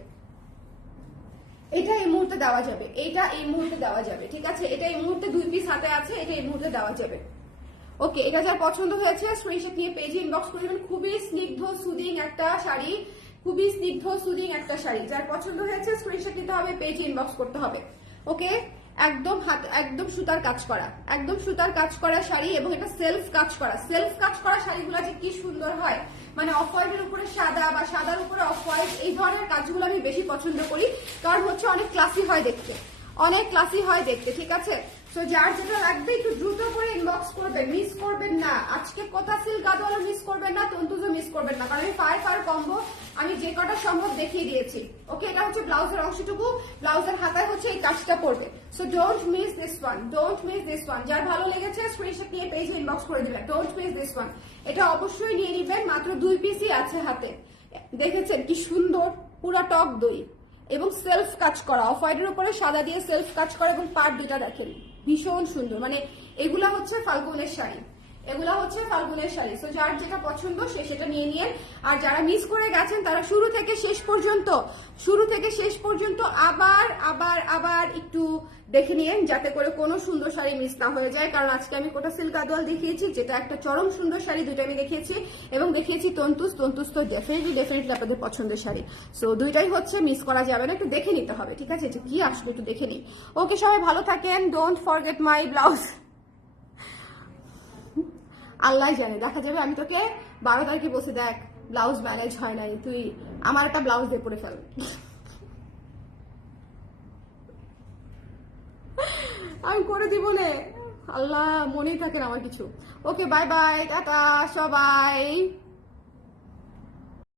এটা এই মুহূর্তে দেওয়া যাবে, এটা এই মুহূর্তে দেওয়া যাবে, ঠিক আছে? এটা এই মুহূর্তে 2 পিস হাতে আছে, এটা এই মুহূর্তে দেওয়া যাবে। ওকে, এটা যার পছন্দ হয়েছে স্ক্রিনশট নিয়ে পেজে ইনবক্স করে দেবেন। খুবই স্নিগ্ধ সুদিং একটা শাড়ি, খুবই স্নিগ্ধ সুদিং একটা শাড়ি, যার পছন্দ হয়েছে স্ক্রিনশট নিতে হবে, পেজে ইনবক্স করতে হবে। ওকে, একদম একদম সুতার কাজ করা, একদম সুতার কাজ করা শাড়ি, এবং এটা সেলফ কাজ করা শাড়িগুলো যে কি সুন্দর হয়, মানে অফ হোয়াইটের উপরে সাদা বা সাদার উপরে অফ হোয়াইট, এই ধরনের কাজগুলো আমি বেশি পছন্দ করি, কারণ হচ্ছে অনেক ক্লাসি হয় দেখতে, অনেক ক্লাসি হয় দেখতে, ঠিক আছে? তো যার যেটা লাগবে একটু দ্রুত করে ইনবক্স করবেন, মিস করবেন না। আজকে কোথা সিল্ক গাদওয়ালা মিস করবেন না, তন্তুজও মিস করবেন না, কারণ আমি ফায়ার কম্বো আমি যে কটা সম্ভব দেখিয়ে দিয়েছি। ওকে, এটা হচ্ছে ব্লাউজের অংশটুকু, ব্লাউজের হাতায় হচ্ছে এই কাজটা পড়বে। So don't miss this one, don't miss this one. যার ভালো লেগেছে স্ক্রিনশট নিয়ে পেজে ইনবক্স করে দিবেন, ডোন্ট মিস দিস ওয়ান। এটা অবশ্যই নিয়ে নিবেন, মাত্র 2 পিসই আছে হাতে। দেখেছেন কি সুন্দর, পুরো টক দই এবং সেলফ কাজ করা, অফ হোয়াইটের উপরে সাদা দিয়ে সেলফ কাজ করা, এবং পার্ট দুটা দেখেন ভীষণ সুন্দর। মানে এগুলা হচ্ছে ফাল্গুনের শাড়ি, এগুলা হচ্ছে ফাল্গুনের শাড়ি। সো যার যেটা পছন্দ সে সেটা নিয়ে নিন। আর যারা মিস করে গেছেন তারা শুরু থেকে শেষ পর্যন্ত আবার আবার আবার একটু দেখে নিন, যাতে করে কোনো সুন্দর শাড়ি মিস না হয়ে যায়। কারণ আজকে আমি কোটা সিল্ক গাদওয়াল দেখিয়েছি, যেটা একটা চরম সুন্দর শাড়ি, দুইটা আমি দেখিয়েছি, এবং দেখিয়েছি তন্তুস তো ডেফিনেটলি আপনাদের পছন্দের শাড়ি। সো দুইটাই হচ্ছে, মিস করা যাবে না, একটু দেখে নিতে হবে, ঠিক আছে? যে কি আসবে একটু দেখে নিন। ওকে, সবাই ভালো থাকেন, ডোন্ট ফরগেট মাই ব্লাউজ। আল্লাহ জানে, দেখা যাবে আমি তোকে 12 তারিখে বসে, দেখ ব্লাউজ ম্যানেজ হয় নাই, তুই আমার একটা ব্লাউজ দিয়ে পরে ফেল। আমি করে দিব নে, আল্লাহ মনেই থাকে না আমার কিছু। ওকে, বাই বাই, টাটা সবাই।